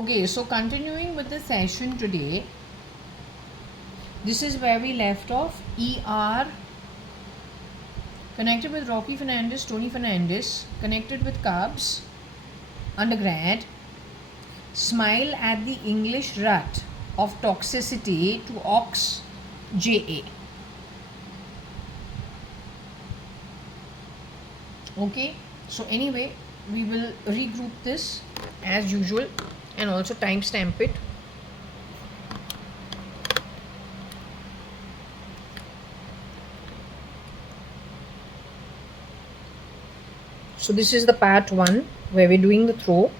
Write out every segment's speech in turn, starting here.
Okay, so continuing with the session today, this is where we left off. ER connected with Rocky Fernandez, Tony Fernandez, connected with Cubs, undergrad, smile at the English rut of toxicity to Ox JA. Okay, so anyway, we will regroup this as usual and also timestamp it. So this is the part 1 where we're doing the throw.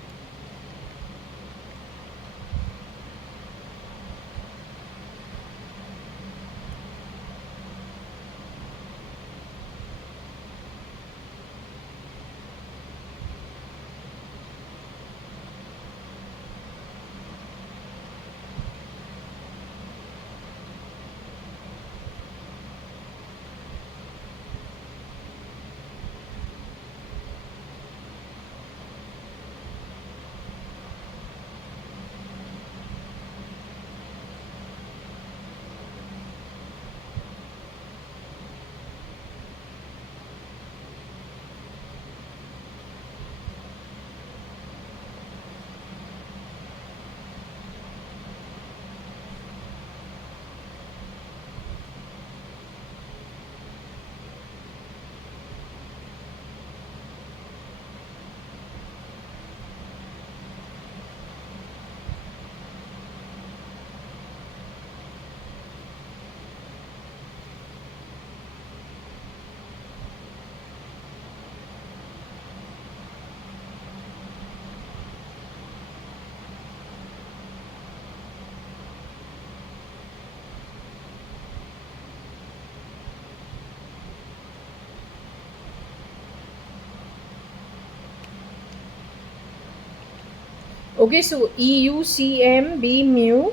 Okay, so EUCM B mu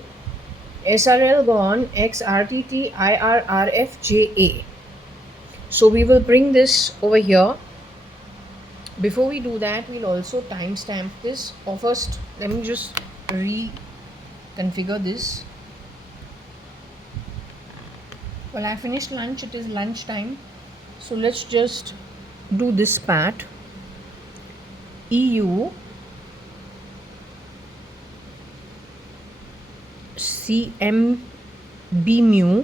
SRL gone X RTT IRRF JA. So we will bring this over here. Before we do that, we'll also timestamp this. Or first, let me just reconfigure this. Well, I finished lunch. It is lunchtime. So let's just do this part. EU CM B mu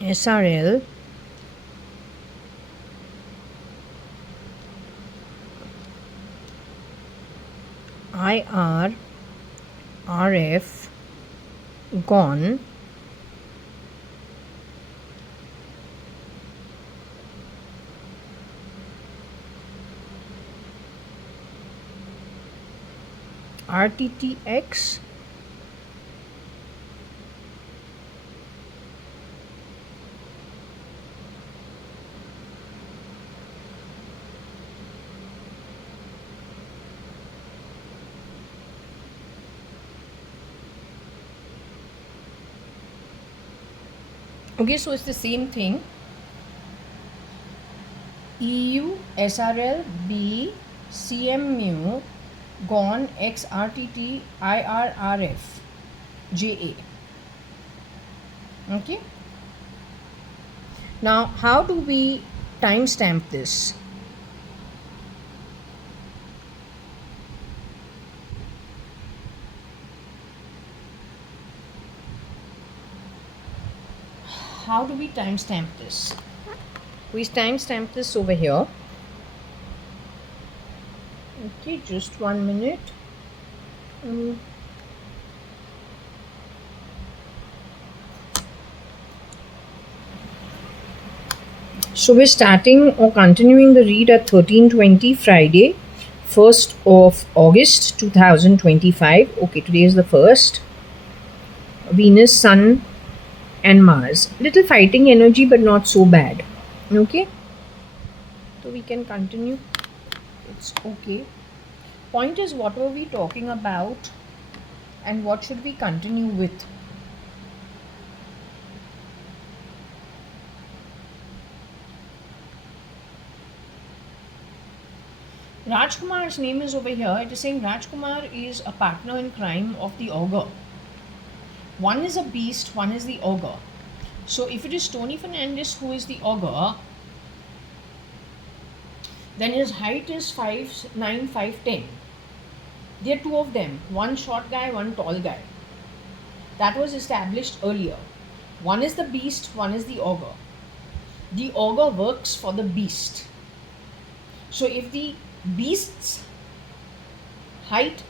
SRL IRRF gone RTTX okay, so it's the same thing. EU SRL B CM mu gone X RTT IRRF JA. Okay, now how do we timestamp this? How do we timestamp this? We timestamp this over here. Okay, just 1 minute. So we're starting or continuing the read at 13:20 Friday, 1st of August 2025. Okay, today is the 1st. Venus, Sun and Mars. Little fighting energy but not so bad. Okay, so we can continue. It's okay. Point is, what were we talking about and what should we continue with? Rajkumar's name is over here. It is saying Rajkumar is a partner in crime of the ogre. One is a beast, one is the ogre. So if it is Tony Fernandez who is the ogre, then his height is 5'9", 5'10". There are two of them, one short guy, one tall guy. That was established earlier. One is the beast, one is the ogre. The ogre works for the beast. So if the beast's height,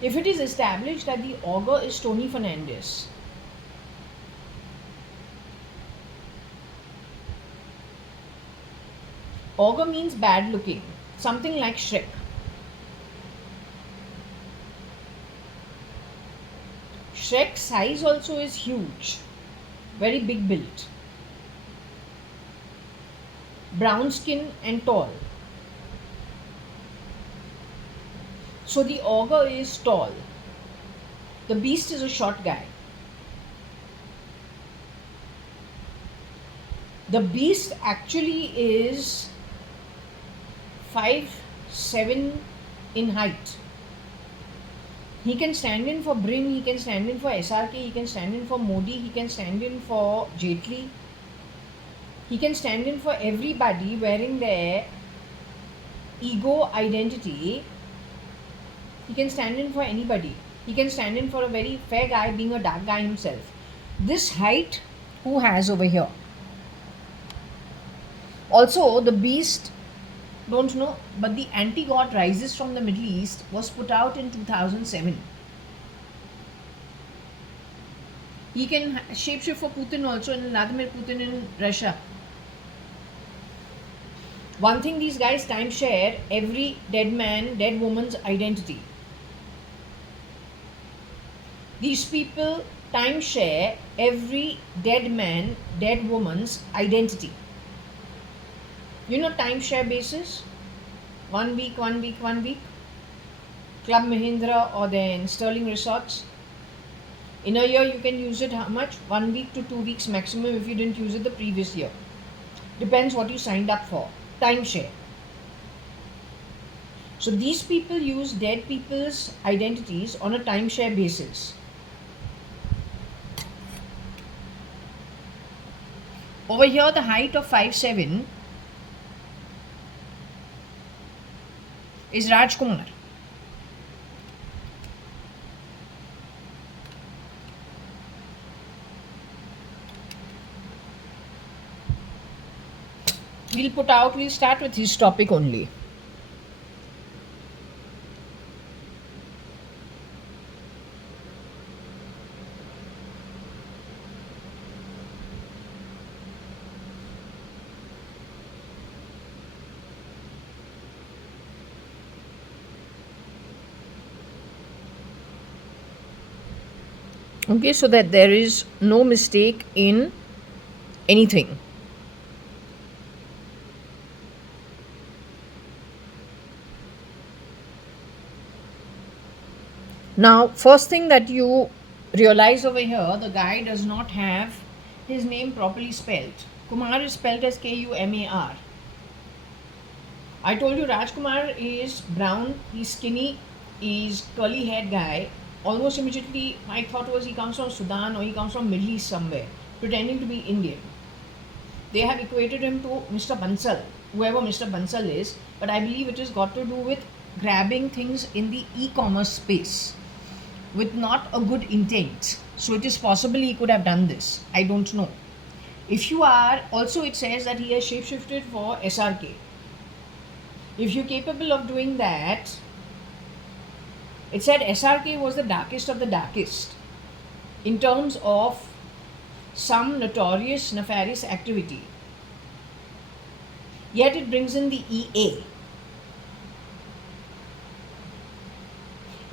if it is established that the ogre is Tony Fernandez, ogre means bad looking, something like Shrek. Shrek's size also is huge, very big built, brown skin and tall. So the ogre is tall. The beast is a short guy. The beast actually is 5'7" in height. He can stand in for Brin, he can stand in for SRK, he can stand in for Modi, he can stand in for Jaitley. He can stand in for everybody wearing their ego identity. He can stand in for anybody. He can stand in for a very fair guy being a dark guy himself. This height, who has over here? Also, the beast, don't know, but the anti-god Rises from the Middle East was put out in 2007. He can shapeshift for Putin also, and Vladimir Putin in Russia. One thing these guys timeshare every dead man, dead woman's identity. These people timeshare every dead man, dead woman's identity. You know timeshare basis? 1 week, 1 week, 1 week. Club Mahindra or then Sterling Resorts. In a year you can use it how much? 1 week to 2 weeks maximum if you didn't use it the previous year. Depends what you signed up for. Timeshare. So these people use dead people's identities on a timeshare basis. Over here the height of 5'7" is Rajkumar. We'll start with his topic only. Okay, so that there is no mistake in anything. Now, first thing that you realize over here, the guy does not have his name properly spelled. Kumar is spelled as Kumar. I told you Rajkumar is brown, he's skinny, he's curly haired guy. Almost immediately my thought was he comes from Sudan or he comes from Middle East somewhere, pretending to be Indian. They have equated him to Mr. Bansal, whoever Mr. Bansal is, but I believe it has got to do with grabbing things in the e-commerce space with not a good intent. So it is possible he could have done this. I don't know. If you are, also it says that he has shapeshifted for SRK. If you're capable of doing that, it said SRK was the darkest of the darkest in terms of some notorious nefarious activity. Yet it brings in the EA.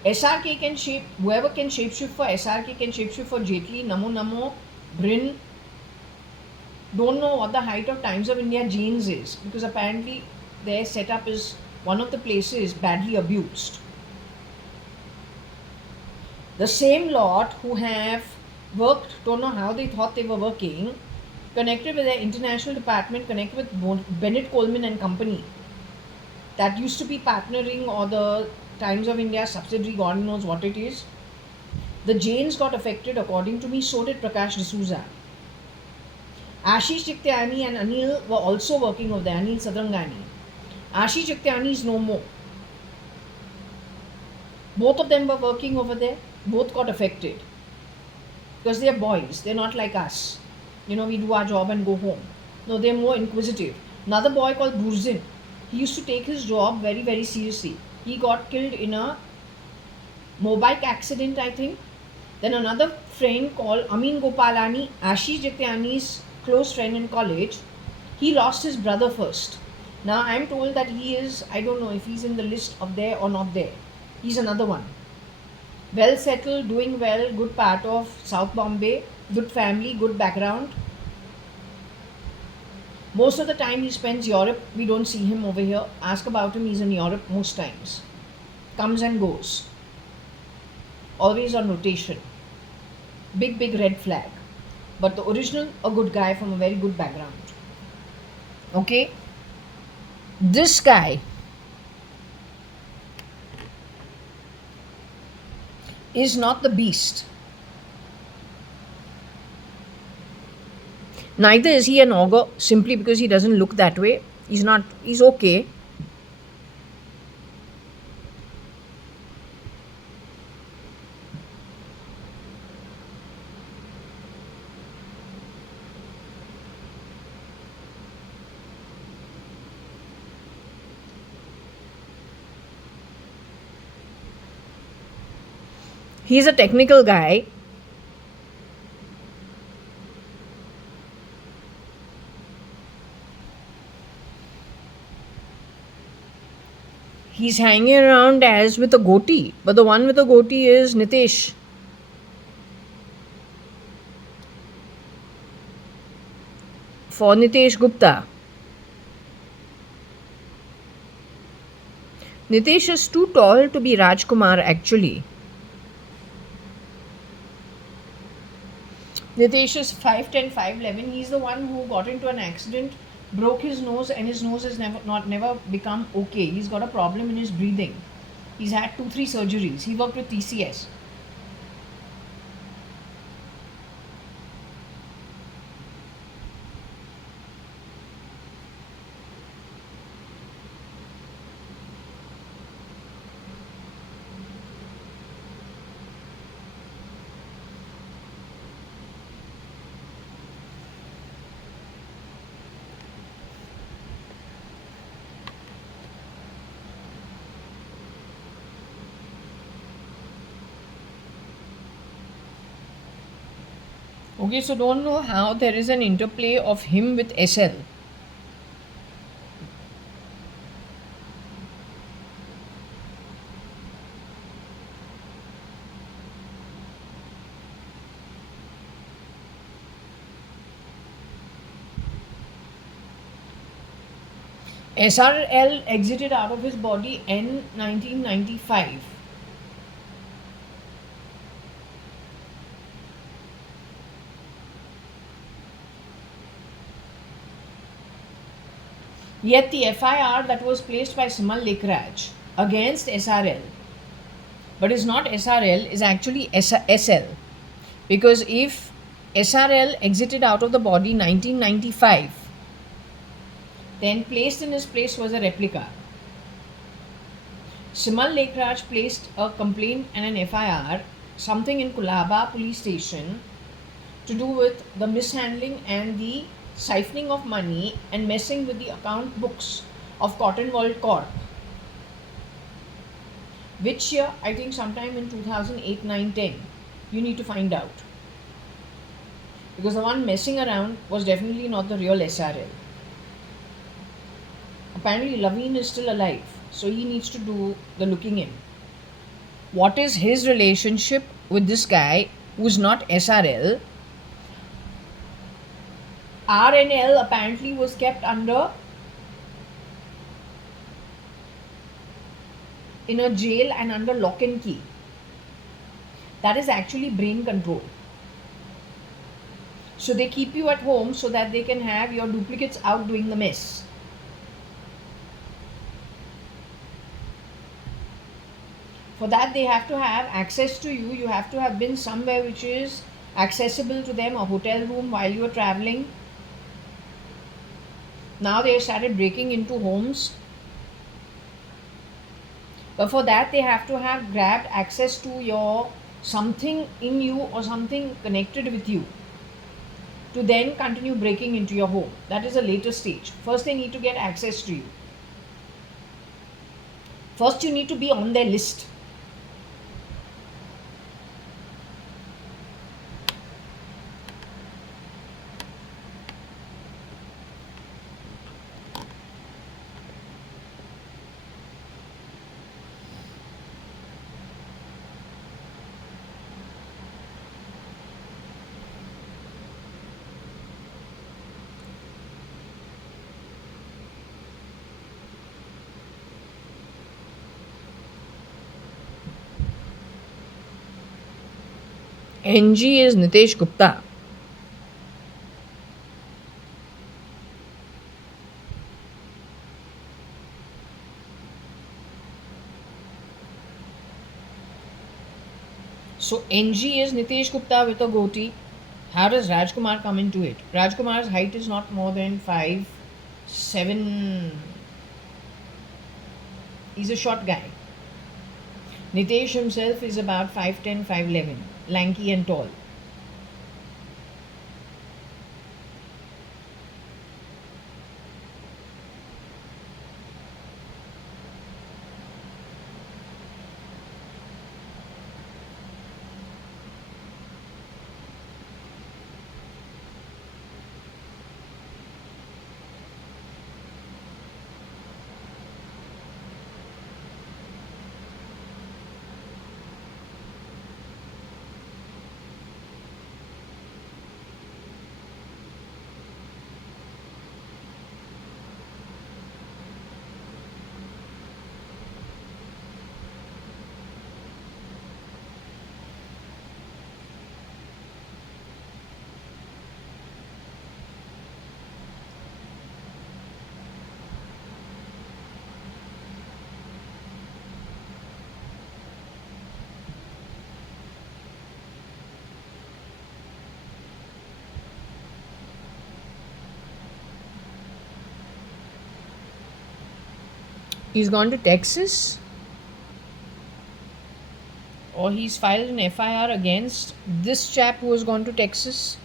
SRK can shape, whoever can shapeshift for SRK can shapeshift for Jaitley, Namo, Brin. Don't know what the height of Times of India jeans is, because apparently their setup is one of the places badly abused. The same lot who have worked, don't know how they thought they were working, connected with their international department, connected with Bennett Coleman and Company. That used to be partnering, or the Times of India subsidiary, God knows what it is. The Jains got affected, according to me, so did Prakash D'Souza. Ashish Chiktyani and Anil were also working over there, Anil Sadrangani. Ashish Chiktyani is no more. Both of them were working over there, both got affected. Because they're boys, they're not like us. We do our job and go home. No, they're more inquisitive. Another boy called Burzin, he used to take his job very, very seriously. He got killed in a motorbike accident, I think. Then another friend called Amin Gopalani, Ashish Jityani's close friend in college, he lost his brother first. Now I'm told that he is, I don't know if he's in the list of there or not there. He's another one. Well settled, doing well, good part of South Bombay, good family, good background. Most of the time he spends Europe. We don't see him over here. Ask about him, he's in Europe most times. Comes and goes. Always on rotation. Big, big red flag. But the original, a good guy from a very good background. Okay? This guy is not the beast. Neither is he an ogre simply because he doesn't look that way. He's okay. He's a technical guy. He's hanging around as with a goatee, but the one with a goatee is Nitesh. For Nitesh Gupta. Nitesh is too tall to be Rajkumar actually. Nitesh is 5'10", 5'11". He's the one who got into an accident, broke his nose, and his nose has never become okay. He's got a problem in his breathing. He's had 2-3 surgeries. He worked with TCS. Okay, so don't know how there is an interplay of him with SL. SRL exited out of his body in 1995. Yet the FIR that was placed by Simal Lekraj against SRL, but is not SRL, is actually SL. Because if SRL exited out of the body 1995, then placed in his place was a replica. Simal Lekraj placed a complaint and an FIR, something in Kulaba police station, to do with the mishandling and the siphoning of money and messing with the account books of Cotton World Corp. Which year? I think sometime in 2008, 9, 10. You need to find out. Because the one messing around was definitely not the real SRL. Apparently Laveen is still alive, so he needs to do the looking in. What is his relationship with this guy who's not SRL? RNL apparently was kept in a jail and under lock and key. That is actually brain control. So they keep you at home so that they can have your duplicates out doing the mess. For that, they have to have access to you. You have to have been somewhere which is accessible to them, a hotel room while you are traveling. Now they have started breaking into homes. But for that, they have to have grabbed access to your something in you or something connected with you to then continue breaking into your home. That is a later stage. First, they need to get access to you. First, you need to be on their list. NG is Nitesh Gupta. So NG is Nitesh Gupta with a goatee. How does Rajkumar come into it? Rajkumar's height is not more than 5'7". He's a short guy. Nitesh himself is about 5'10", 5'11", lanky and tall. He's gone to Texas, or he's filed an FIR against this chap who has gone to Texas.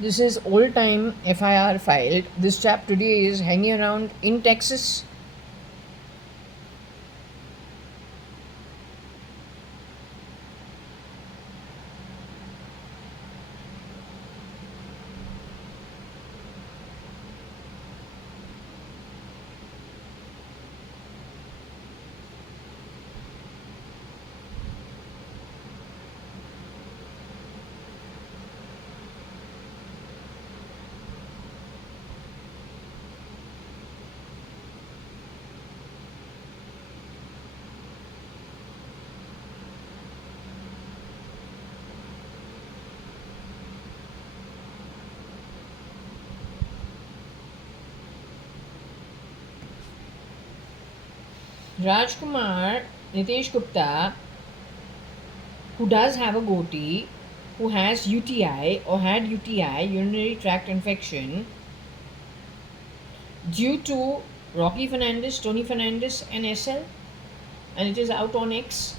This is old time FIR filed. This chap today is hanging around in Texas. Rajkumar, Nitesh Gupta, who does have a goatee, who has UTI or had UTI, urinary tract infection, due to Rocky Fernandez, Tony Fernandez, and SL, and it is out on X.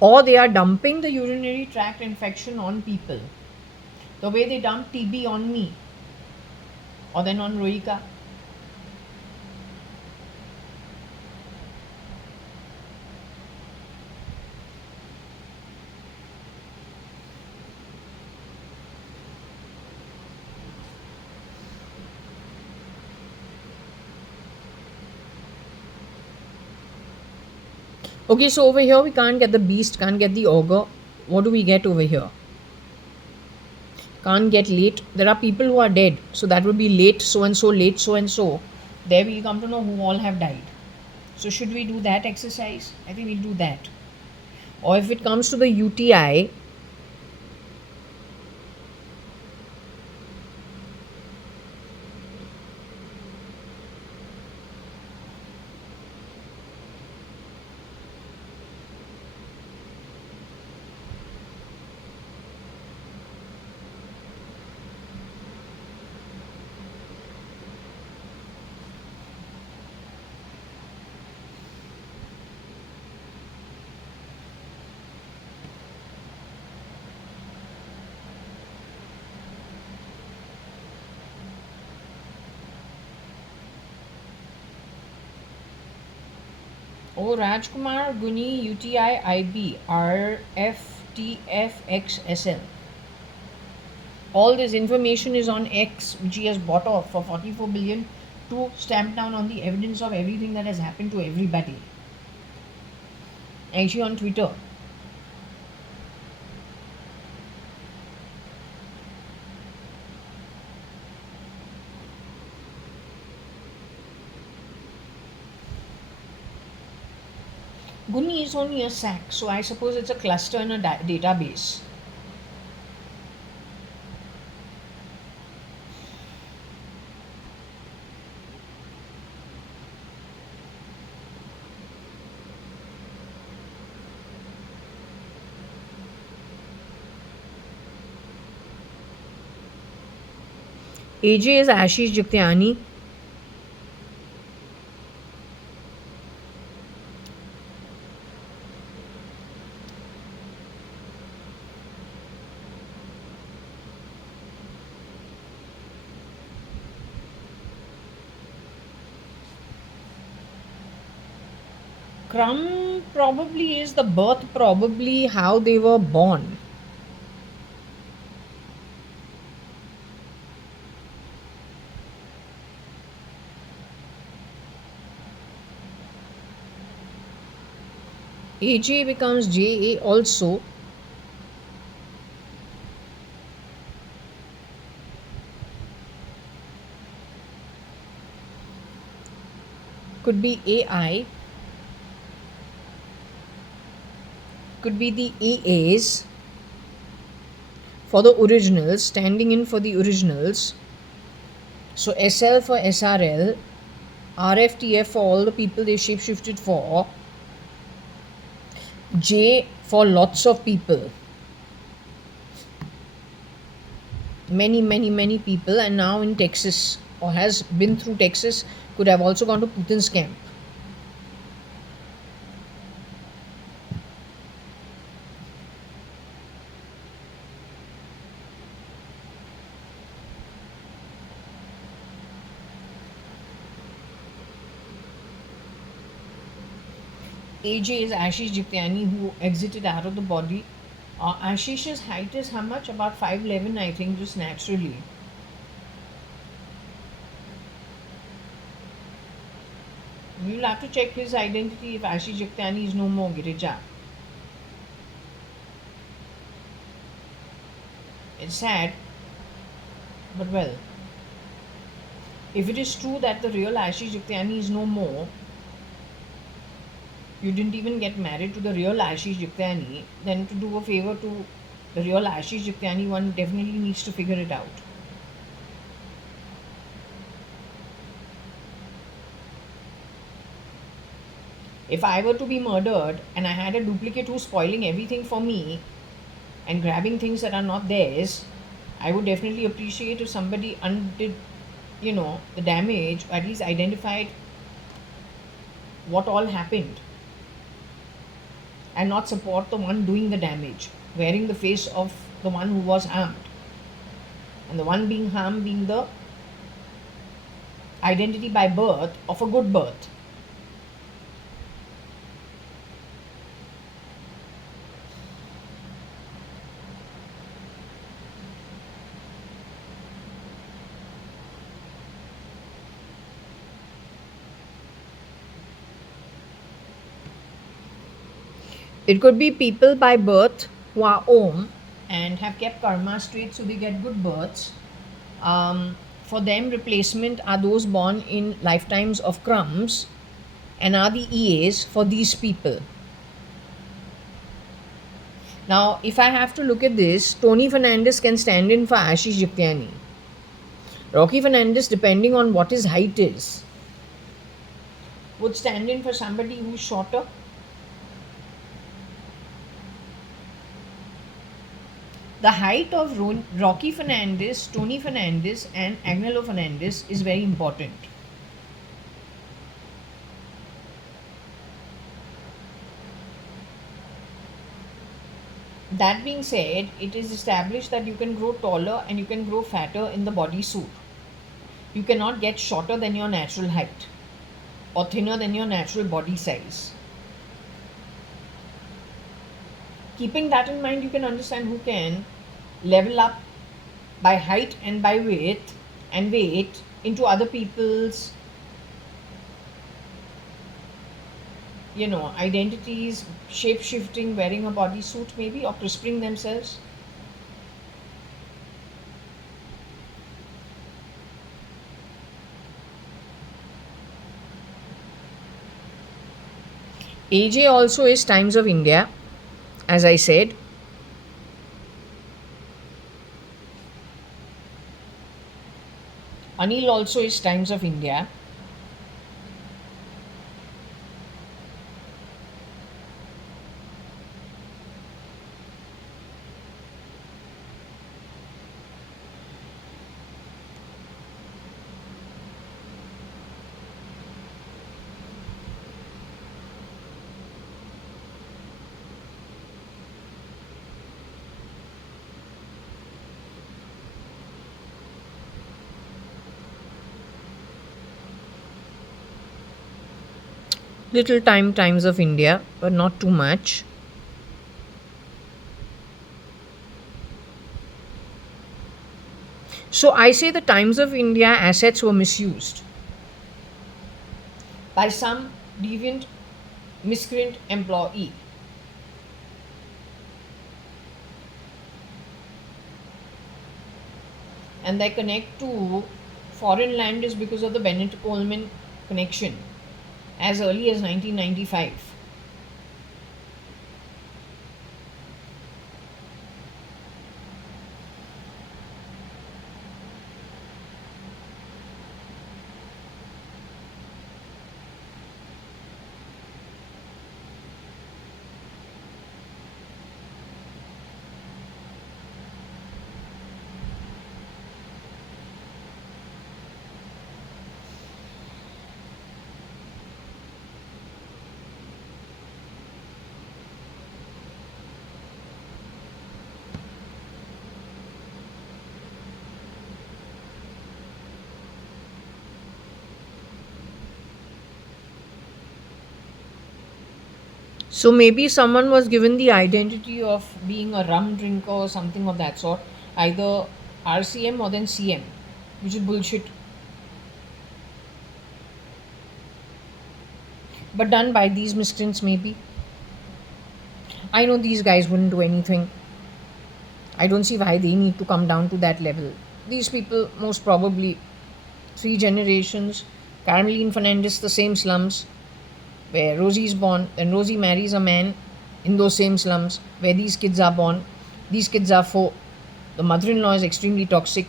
Or they are dumping the urinary tract infection on people, the way they dumped TB on me, or then on Rohika. Okay, so over here we can't get the beast, can't get the ogre. What do we get over here? Can't get late. There are people who are dead, so that would be late so and so, late so and so. There we'll come to know who all have died. So should we do that exercise? I think we'll do that. Or if it comes to the UTI, oh, Rajkumar, Guni, UTI, IB, RFTFXSL. All this information is on X, which he has bought off for 44 billion to stamp down on the evidence of everything that has happened to everybody. Actually, on Twitter. Guni is only a sack, so I suppose it's a cluster in a database. AJ is Ashish Jiktyani. Crumb probably is the birth, probably how they were born. AJ becomes JA also. Could be AI. Could be the AAs for the originals, standing in for the originals. So SL for SRL, RFTF for all the people they shapeshifted for, J for lots of people. Many people, and now in Texas, or has been through Texas, could have also gone to Putin's camp. AJ is Ashish Jiktyani, who exited out of the body. Ashish's height is how much? About 5'11", I think, just naturally. We will have to check his identity if Ashish Jiktyani is no more, Girija. It's sad, but well. If it is true that the real Ashish Jiktyani is no more, you didn't even get married to the real Ashish Jiktyani, then to do a favor to the real Ashish Jiktyani, one definitely needs to figure it out. If I were to be murdered and I had a duplicate who's spoiling everything for me and grabbing things that are not theirs, I would definitely appreciate if somebody undid, the damage, or at least identified what all happened, and not support the one doing the damage, wearing the face of the one who was harmed, and the one being harmed being the identity by birth of a good birth. It could be people by birth who are Om and have kept karma straight so they get good births. For them, replacement are those born in lifetimes of crumbs and are the EAs for these people. Now, if I have to look at this, Tony Fernandez can stand in for Ashish Jagtiani. Rocky Fernandez, depending on what his height is, would stand in for somebody who's shorter. The height of Rocky Fernandez, Tony Fernandez, and Agnello Fernandez is very important. That being said, it is established that you can grow taller and you can grow fatter in the bodysuit. You cannot get shorter than your natural height or thinner than your natural body size. Keeping that in mind, you can understand who can level up by height and by weight into other people's identities, shape shifting, wearing a bodysuit maybe, or crisping themselves. AJ also is Times of India, as I said. Anil also is Times of India. Little Times of India, but not too much. So I say the Times of India assets were misused by some deviant miscreant employee. And they connect to foreign land is because of the Bennett Coleman connection as early as 1995. So maybe someone was given the identity of being a rum drinker or something of that sort, either RCM or then CM, which is bullshit. But done by these miscreants, maybe. I know these guys wouldn't do anything. I don't see why they need to come down to that level. These people, most probably, 3 generations, Carmeline Fernandez, the same slums where Rosie is born, then Rosie marries a man in those same slums where these kids are born. These kids are four. The mother in law is extremely toxic.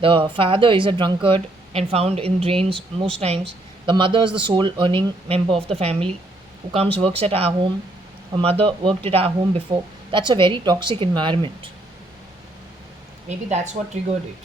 The father is a drunkard and found in drains most times. The mother is the sole earning member of the family who comes, works at our home. Her mother worked at our home before. That's a very toxic environment. Maybe that's what triggered it.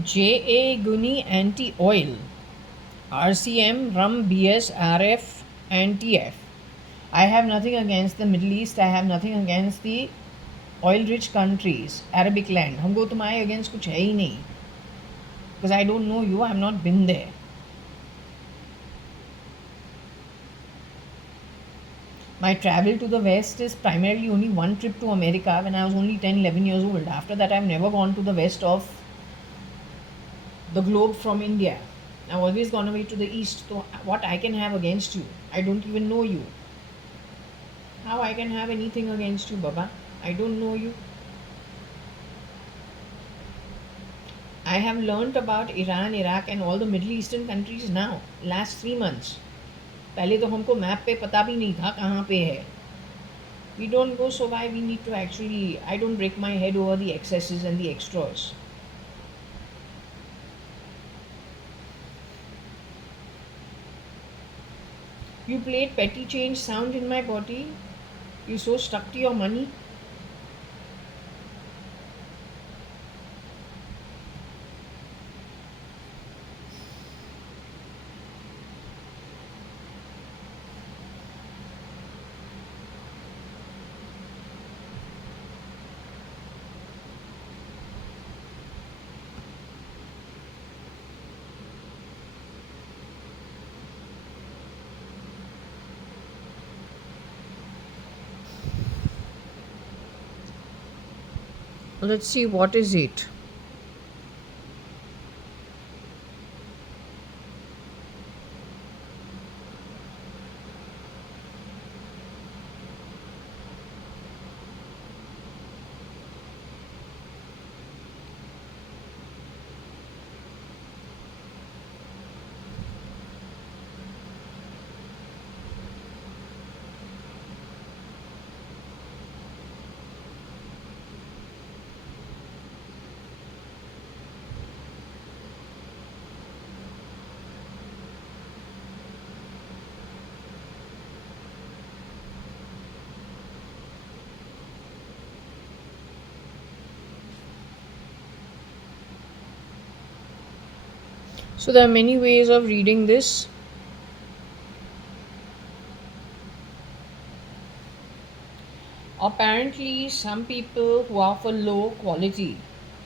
JA.ADVANI anti-oil, RCM, rum, BS, RF, and TF. I have nothing against the Middle East. I have nothing against the oil-rich countries, Arabic land. हमको तुम्हारे against कुछ है ही नहीं, because I don't know you. I have not been there. My travel to the West is primarily only one trip to America when I was only 10, 11 years old. After that, I've never gone to the West of the globe from India. I've always gone away to the East. So, what I can have against you? I don't even know you. How I can have anything against you, Baba? I don't know you. I have learnt about Iran, Iraq, and all the Middle Eastern countries now, last 3 months. पहले तो हमको map पे पता भी नहीं था कहाँ पे है. We don't go, so why we need to actually, I don't break my head over the excesses and the extras. You played petty change sound in my body. You so stuck to your money. Let's see, what is it? So there are many ways of reading this. Apparently, some people who are for low quality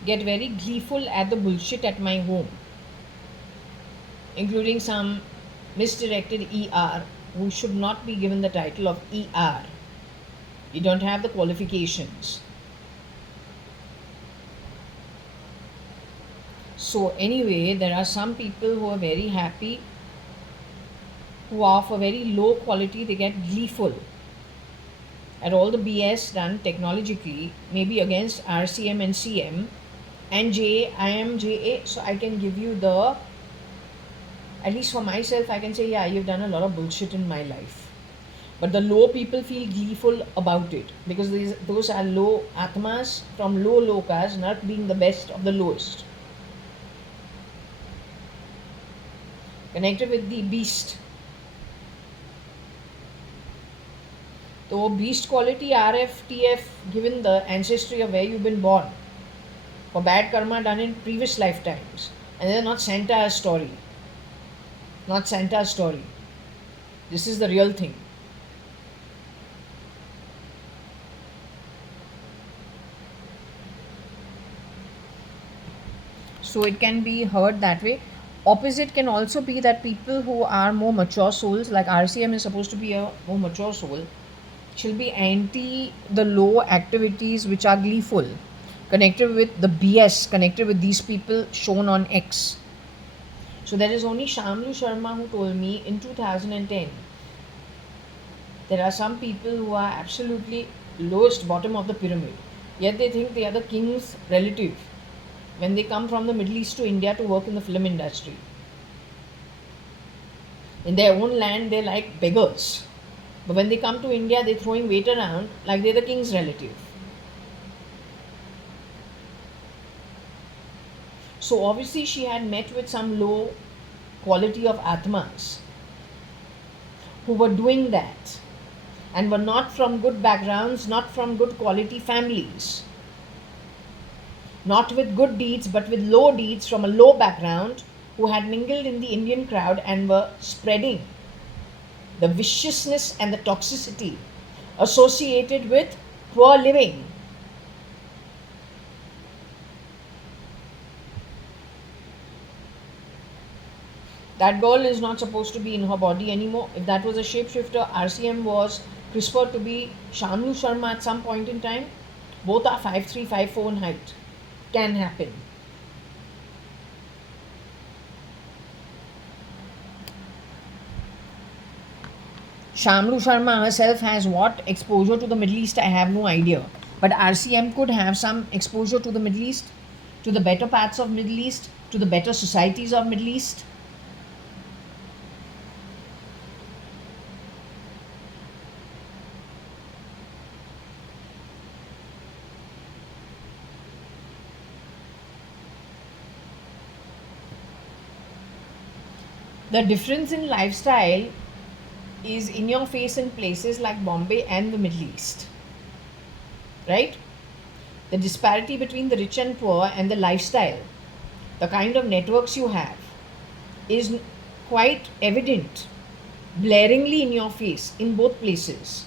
get very gleeful at the bullshit at my home, including some misdirected ER who should not be given the title of ER. You don't have the qualifications. So anyway, there are some people who are very happy, who are for very low quality. They get gleeful at all the BS done technologically, maybe against RCM and CM and JA. I am JA, so I can give you the, at least for myself, I can say, yeah, you've done a lot of bullshit in my life. But the low people feel gleeful about it because those are low atmas from low lokas, not being the best of the lowest. Connected with the beast. So beast quality RF, TF, given the ancestry of where you've been born, for bad karma done in previous lifetimes. And they're not Santa's story. Not Santa's story. This is the real thing. So it can be heard that way. Opposite can also be that people who are more mature souls, like RCM is supposed to be a more mature soul, she'll be anti the low activities which are gleeful, connected with the BS, connected with these people shown on X. So there is only Shamlu Sharma who told me in 2010 there are some people who are absolutely lowest bottom of the pyramid, yet they think they are the king's relative when they come from the Middle East to India to work in the film industry. In their own land, they're like beggars. But when they come to India, they're throwing weight around like they're the king's relative. So obviously she had met with some low quality of Atmas who were doing that and were not from good backgrounds, not from good quality families. not with good deeds but with low deeds from a low background, who had mingled in the Indian crowd and were spreading the viciousness and the toxicity associated with poor living. That girl is not supposed to be in her body anymore. If that was a shapeshifter, RCM was CRISPR to be Shamlu Sharma at some point in time. Both are 5'3", 5'4" in height. Can happen. Shamlu Sharma herself has what? Exposure to the Middle East? I have no idea. But RCM could have some exposure to the Middle East, to the better parts of Middle East, to the better societies of Middle East. The difference in lifestyle is in your face in places like Bombay and the Middle East. Right? The disparity between the rich and poor and the lifestyle, the kind of networks you have, is quite evident, blaringly in your face in both places.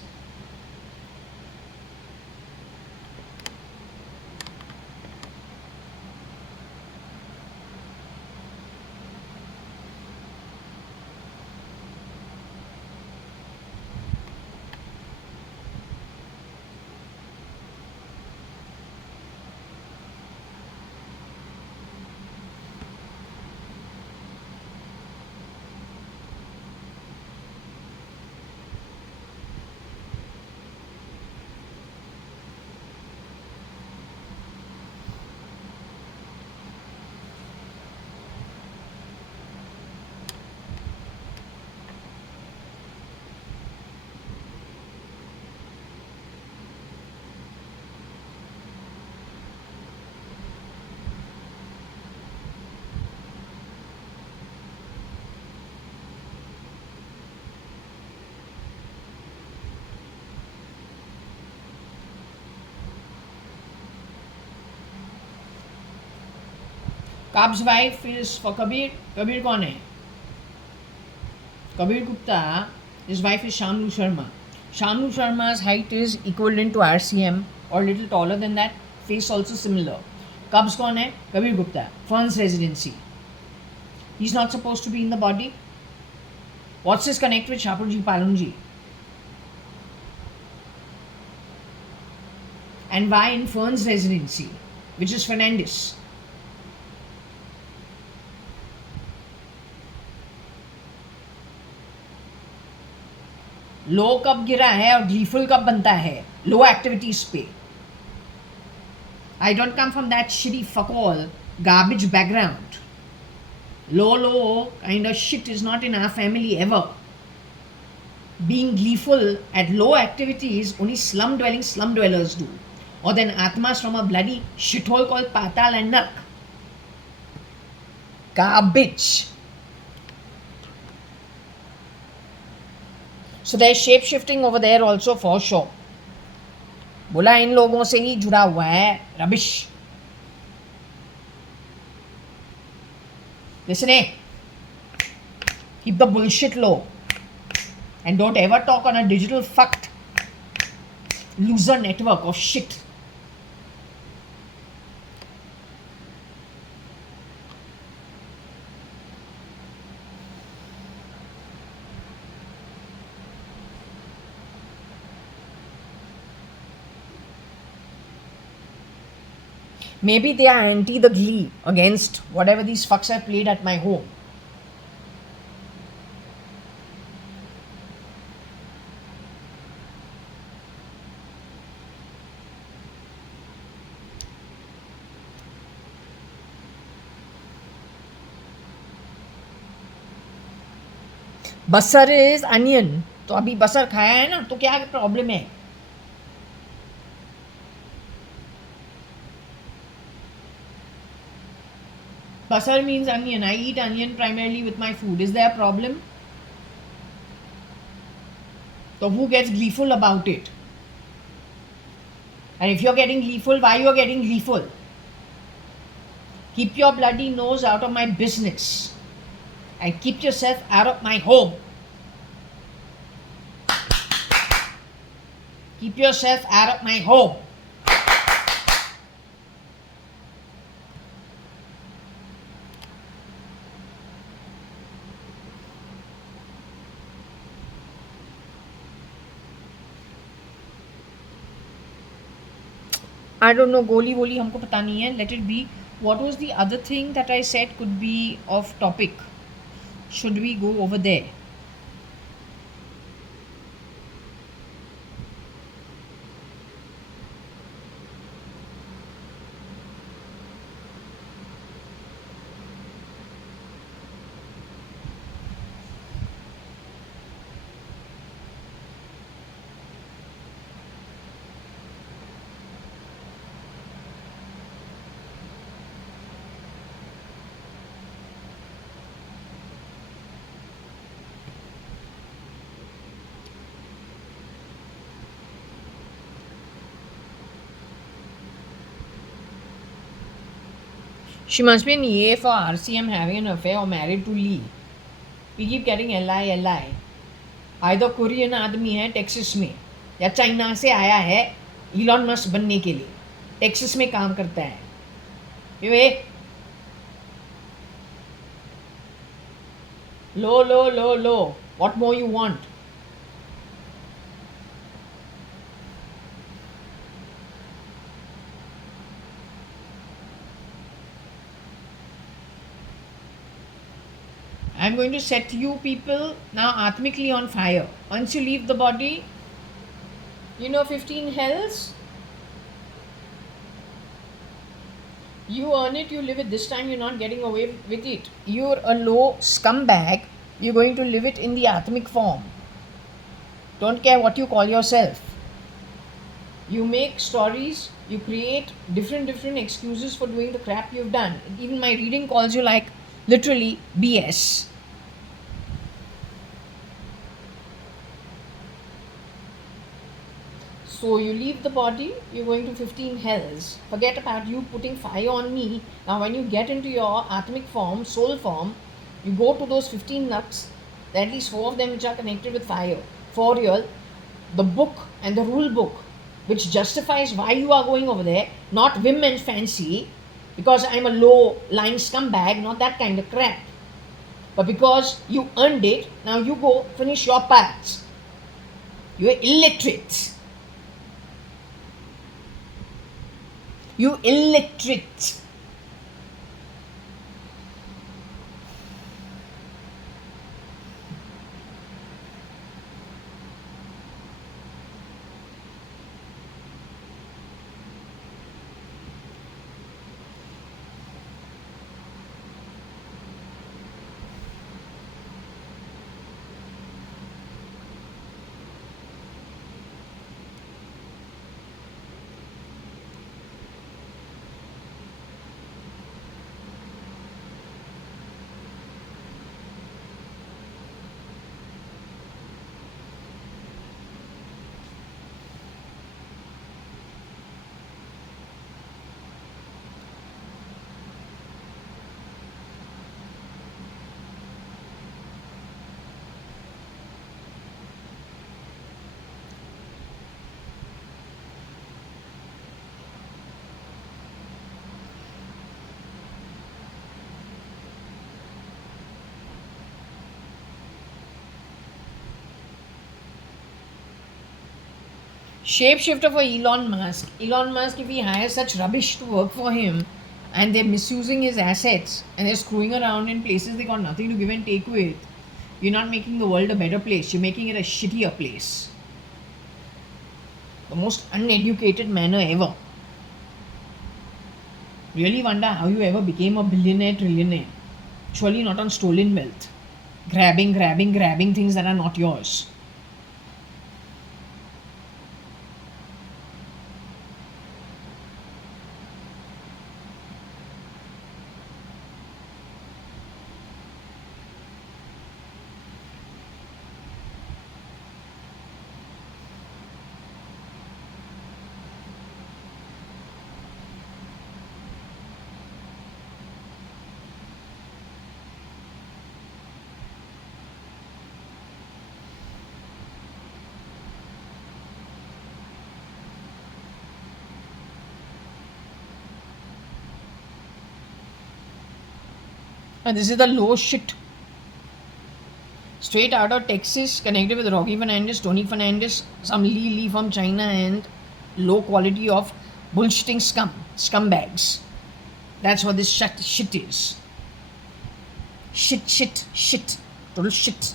Kab's wife is for Kabir. Kabir कौन है? Kabir Gupta, his wife is Shamlu Sharma. Shamlu Sharma's height is equivalent to RCM or little taller than that. Face also similar. Kab's कौन है? Kabir Gupta. Fern's residency. He's not supposed to be in the body. What's his connect with Shapurji Palunji? And why in Fern's residency, which is Fernandez? लो कब गिरा है और gleeful कब बनता है? लो activities पे. I don't come from that shitty fuck all garbage background. Low kind of shit is not in our family ever. Being gleeful at low activities only slum dwellers do. Or then atmas from a bloody shithole called Patal and Nark. Garbage. So there's shape shifting over there also for sure. बोला इन लोगों से ही जुड़ा हुआ है. Rubbish. Listen, keep the bullshit low. And don't ever talk on a digital fucked loser network of shit. Maybe they are anti the glee against whatever these fucks have played at my home. बसर is onion. तो अभी बसर खाया है ना, तो क्या problem है? Basar means onion. I eat onion primarily with my food. Is there a problem? So who gets gleeful about it? And if you're getting gleeful, why you're getting gleeful? Keep your bloody nose out of my business and keep yourself out of my home. Keep yourself out of my home. I don't know, goli woli हमको पता नहीं है. Let it be. What was the other thing that I said could be off topic? Should we go over there? She must be an EA for RCM having an affair or married to Lee. We keep getting LI. Either Korean आदमी है Texas में या China से आया है Elon Musk बनने के लिए, टेक्सास में काम करता है. विवेक, लो, what more you want? I'm going to set you people now atmically on fire. Once you leave the body, 15 hells. You earn it, you live it. This time you're not getting away with it. You're a low scumbag. You're going to live it in the atmic form. Don't care what you call yourself. You make stories, you create different excuses for doing the crap you've done. Even my reading calls you like literally BS. So you leave the body, you're going to 15 hells. Forget about you putting fire on me. Now when you get into your atmic form, soul form, you go to those 15 nuts, at least 4 of them which are connected with fire. For real, the book and the rule book which justifies why you are going over there, not women's fancy, because I'm a low-lying scumbag, not that kind of crap. But because you earned it, now you go finish your paths. You're illiterate. You illiterate. Shapeshifter for Elon Musk. Elon Musk, if he hires such rubbish to work for him and they're misusing his assets and they're screwing around in places they got nothing to give and take with, you're not making the world a better place. You're making it a shittier place. The most uneducated manner ever. Really wonder how you ever became a billionaire, trillionaire. Surely not on stolen wealth. Grabbing things that are not yours. And this is the low shit. Straight out of Texas, connected with Rocky Fernandez, Tony Fernandez, some Lee from China, and low quality of bullshitting scumbags. That's what this shit is. Shit. Total shit.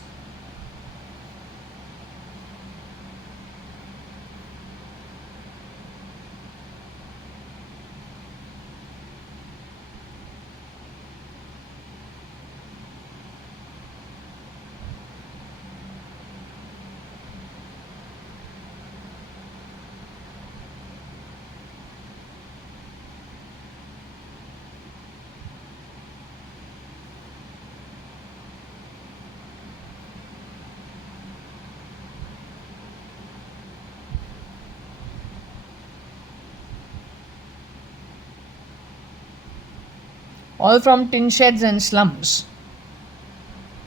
All from tin sheds and slums.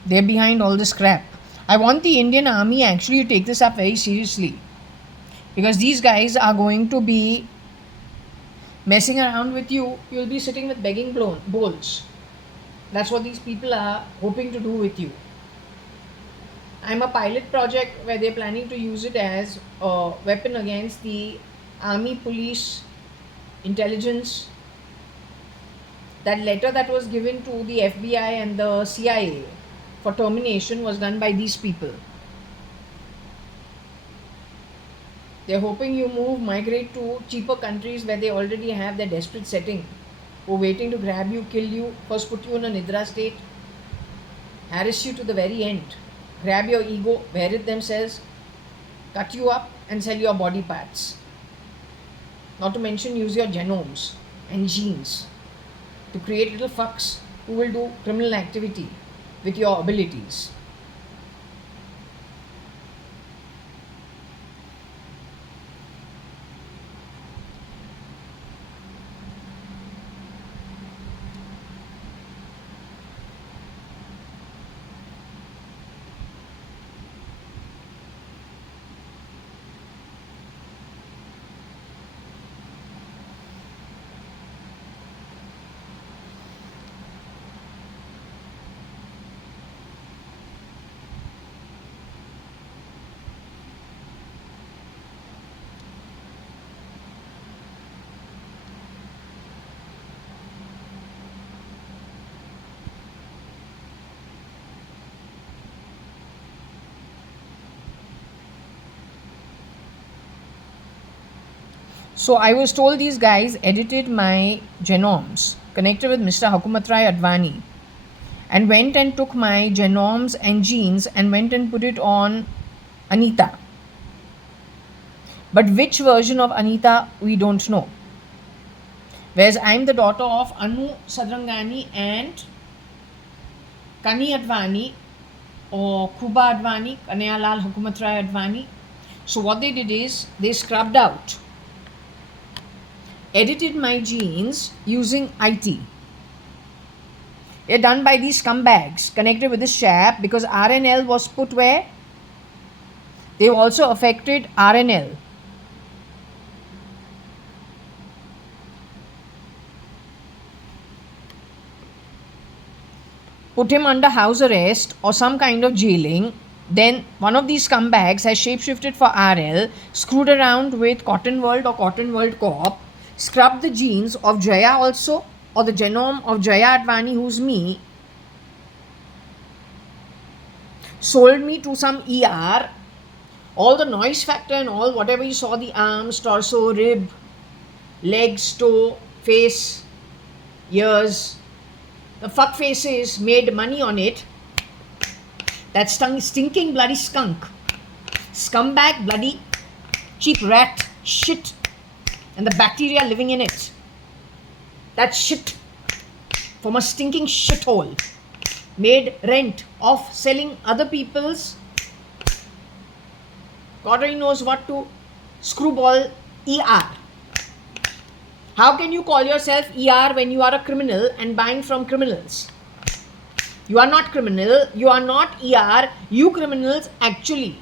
They're behind all this crap. I want the Indian Army actually to take this up very seriously, because these guys are going to be messing around with you. You'll be sitting with begging bowls. That's what these people are hoping to do with you. I'm a pilot project where they're planning to use it as a weapon against the army, police, intelligence. That letter that was given to the FBI and the CIA for termination was done by these people. They're hoping you migrate to cheaper countries where they already have their desperate setting, who are waiting to grab you, kill you, first put you in a nidra state, harass you to the very end, grab your ego, wear it themselves, cut you up and sell your body parts. Not to mention use your genomes and genes to create little fucks who will do criminal activity with your abilities. So I was told these guys edited my genomes, connected with Mr. JAYA.ADVANI, and went and took my genomes and genes and went and put it on Anita. But which version of Anita, we don't know. Whereas I'm the daughter of Anu Sadrangani and Kani Advani, or Kuba Advani, Kanayalal JAYA.ADVANI. So what they did is they scrubbed out, edited my genes using IT. They're done by these scumbags connected with this chap, because RNL was put where? They also affected RNL. Put him under house arrest or some kind of jailing. Then one of these scumbags has shapeshifted for RL, screwed around with Cotton World or Cotton World Corp, scrubbed the genes of Jaya also, or the genome of JAYA.ADVANI, who's me, sold me to some ER, all the noise factor and all, whatever you saw, the arms, torso, rib, legs, toe, face, ears, the fuck faces, made money on it. That stinking bloody skunk, scumbag, bloody cheap rat, shit, and the bacteria living in it. That shit from a stinking shithole made rent off selling other people's, God only knows what, to screwball ER. How can you call yourself ER when you are a criminal and buying from criminals? You are not criminal, you are not ER, you criminals actually.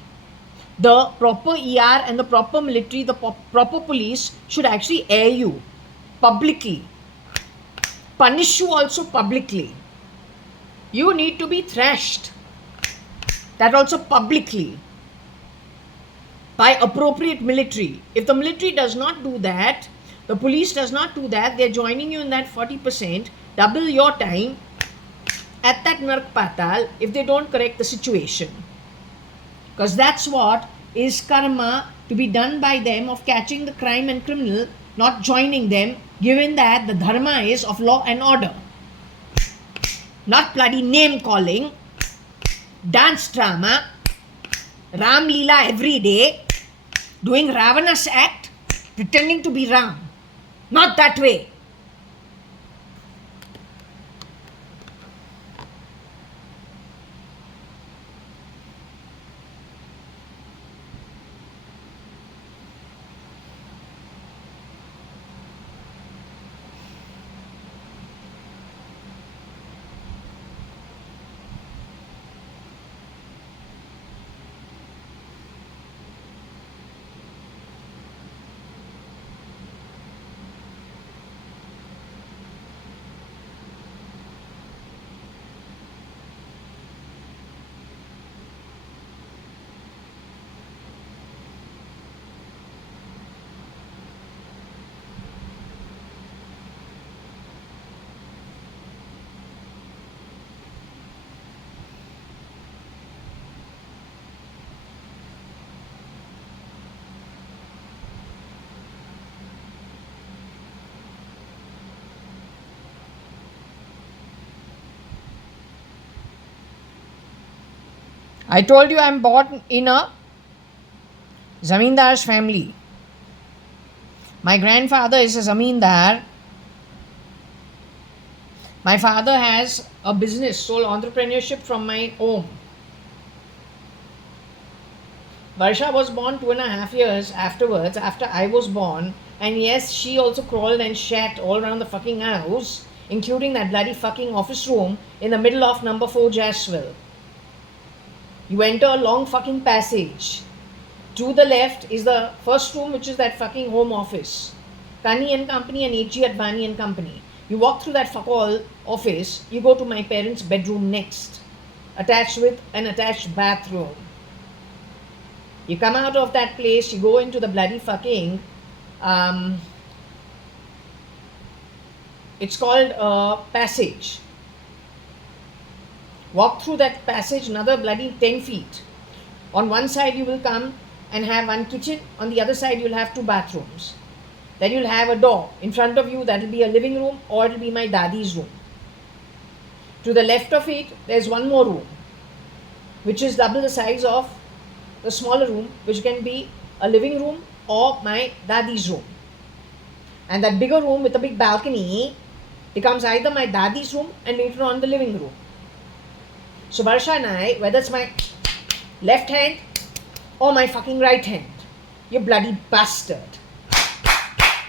The proper ER and the proper military, the proper police should actually air you publicly, punish you also publicly. You need to be thrashed. That also publicly. By appropriate military. If the military does not do that, the police does not do that, they're joining you in that 40%, double your time at that Nark Patal if they don't correct the situation. Because that's what is karma to be done by them of catching the crime and criminal, not joining them, given that the dharma is of law and order. Not bloody name calling, dance drama, Ram Leela every day, doing Ravana's act, pretending to be Ram. Not that way. I told you I'm born in a Zamindar's family. My grandfather is a Zamindar. My father has a business, sole entrepreneurship from my home. Varsha was born 2.5 years afterwards, after I was born. And yes, she also crawled and shat all around the fucking house, including that bloody fucking office room in the middle of number 4 Jaswell. You enter a long fucking passage. To the left is the first room, which is that fucking home office. Kani and Company and JAYA.ADVANI and Company. You walk through that fuck all office, you go to my parents' bedroom next, attached with an attached bathroom. You come out of that place, you go into the bloody fucking, it's called a passage. Walk through that passage another bloody 10 feet. On one side you will come and have one kitchen, on the other side you'll have 2 bathrooms. Then you'll have a door. In front of you that will be a living room, or it will be my dadi's room. To the left of it there's one more room, which is double the size of the smaller room, which can be a living room or my dadi's room. And that bigger room with a big balcony becomes either my dadi's room and later on the living room. So Varsha and I, whether it's my left hand or my fucking right hand, you bloody bastard,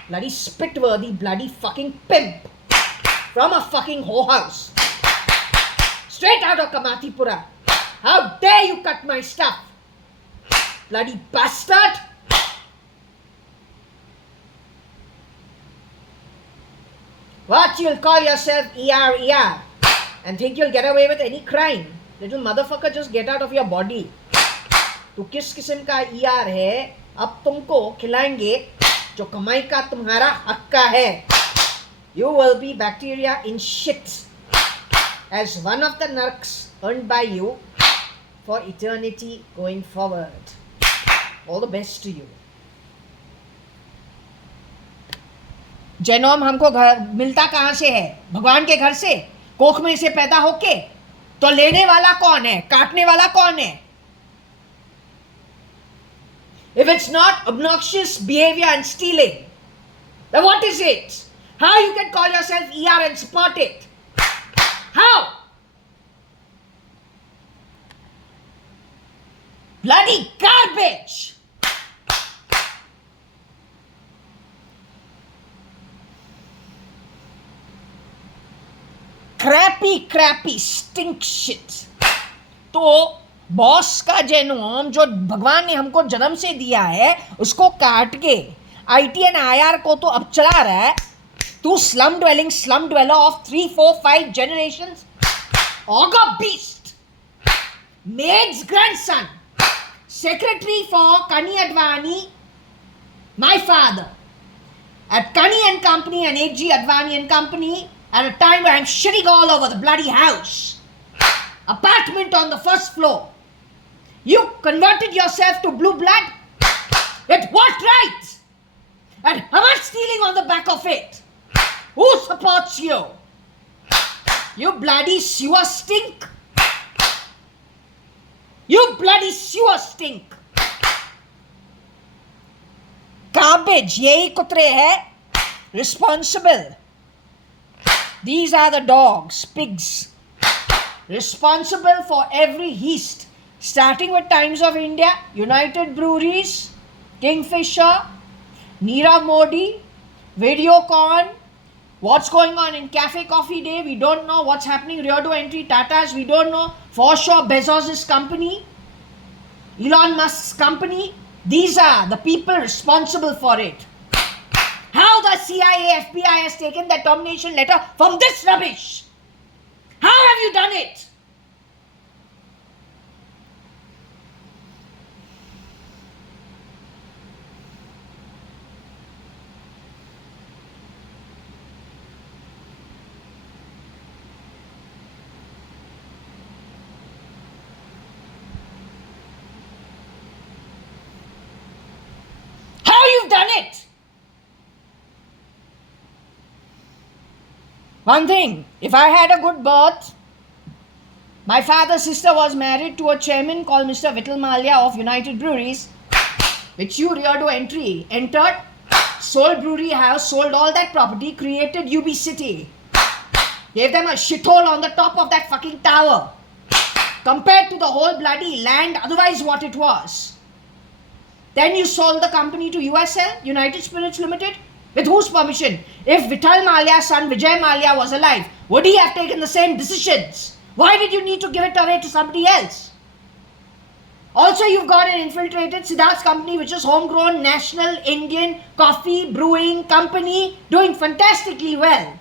bloody spit-worthy, bloody fucking pimp from a fucking whorehouse, straight out of Kamathipura. How dare you cut my stuff, bloody bastard! What, you'll call yourself ER and think you'll get away with any crime? Little motherfucker, just get out of your body. तू किस किस्म का ER है, अब तुमको खिलाएंगे जो कमाई का तुम्हारा हक का है. You will be bacteria in shit as one of the narcs earned by you for eternity going forward. All the best to you. Genome हमको मिलता कहाँ से है? भगवान के घर से, कोख में से पैदा होके. तो लेने वाला कौन है? काटने वाला कौन है? If it's not obnoxious behavior and stealing, then what is it? How you can call yourself ER and support it? How? Bloody garbage! Crappy stink shit. तो बॉस का जेनोम जो भगवान ने हमको जन्म से दिया है, उसको काट के आईटी एंड आईआर को तो अब चला रहा है. तू slum dweller of 3, 4, 5 generations. Ogre beast, maid's grandson, secretary for JAYA.ADVANI, my father, at Kani and Company and J.A.Y.A.ADVANI and Company, at a time where I'm shitting all over the bloody house. Apartment on the first floor. You converted yourself to blue blood? At what right? And how much stealing on the back of it? Who supports you? You bloody sewer stink. You bloody sewer stink. Garbage, yehi kutre hai. Responsible. These are the dogs, pigs. Responsible for every heist. Starting with Times of India, United Breweries, Kingfisher, Nirav Modi, Videocon. What's going on in Cafe Coffee Day? We don't know. What's happening? Rio to Entry, Tata's, we don't know. For sure, Bezos' company, Elon Musk's company. These are the people responsible for it. How the CIA, FBI has taken that termination letter from this rubbish? How have you done it? How you've done it? One thing, if I had a good birth, my father's sister was married to a chairman called Mr. Vittal Mallya of United Breweries, which you Rio to Entry entered, sold brewery house, sold all that property, created UB City, gave them a shithole on the top of that fucking tower, compared to the whole bloody land, otherwise what it was. Then you sold the company to USL, United Spirits Limited. With whose permission? If Vittal Mallya's son Vijay Mallya was alive, would he have taken the same decisions? Why did you need to give it away to somebody else? Also, you've got an infiltrated Siddharth's company, which is homegrown national Indian coffee brewing company, doing fantastically well.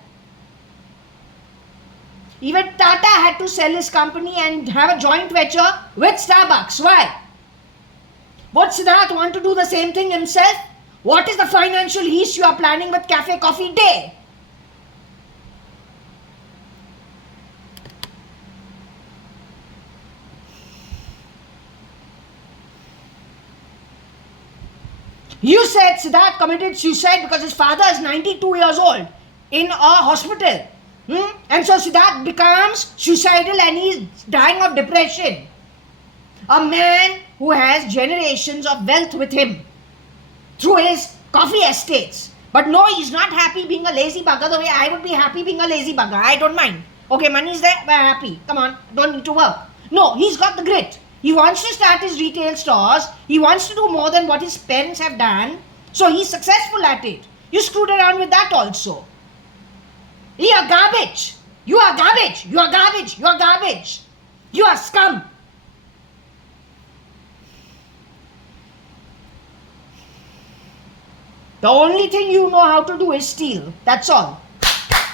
Even Tata had to sell his company and have a joint venture with Starbucks. Why? Would Siddharth want to do the same thing himself? What is the financial heist you are planning with Cafe Coffee Day? You said Siddharth committed suicide because his father is 92 years old in a hospital. And so Siddharth becomes suicidal and he is dying of depression. A man who has generations of wealth with him through his coffee estates. But no, he's not happy being a lazy bugger the way I would be happy being a lazy bugger. I don't mind. Okay, money's there, we're happy. Come on, don't need to work. No, he's got the grit. He wants to start his retail stores. He wants to do more than what his parents have done. So he's successful at it. You screwed around with that also. You are garbage. You are garbage. You are garbage. You are garbage. You are scum. The only thing you know how to do is steal. That's all.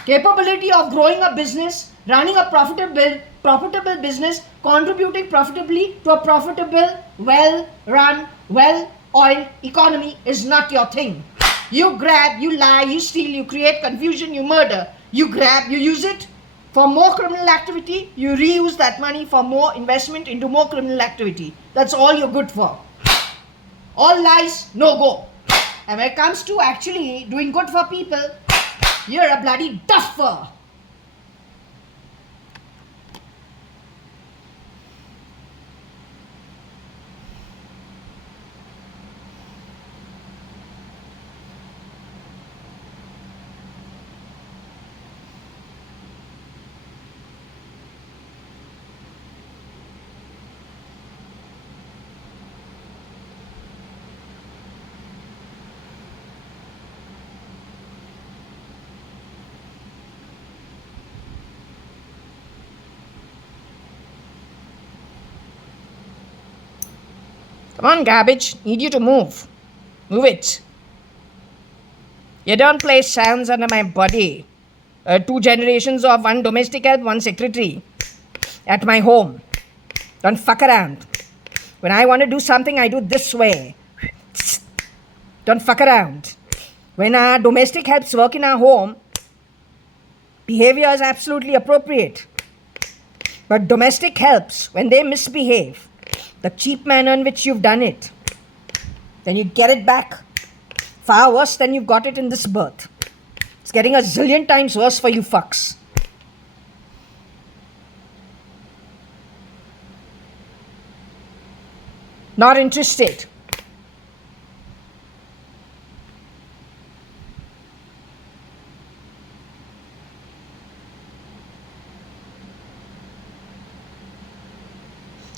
Capability of growing a business, running a profitable business, contributing profitably to a profitable, well-run, well-oiled economy is not your thing. You grab, you lie, you steal, you create confusion, you murder. You grab, you use it for more criminal activity, you reuse that money for more investment into more criminal activity. That's all you're good for. All lies, no go. And when it comes to actually doing good for people, you're a bloody duffer. Come on, garbage. Need you to move. Move it. You don't play sounds under my body. 2 generations of one domestic help, one secretary. at my home. Don't fuck around. When I want to do something, I do this way. Don't fuck around. When our domestic helps work in our home, behavior is absolutely appropriate. But domestic helps, when they misbehave, the cheap manner in which you've done it, then you get it back far worse than you've got it in this birth. It's getting a zillion times worse for you fucks. Not interested.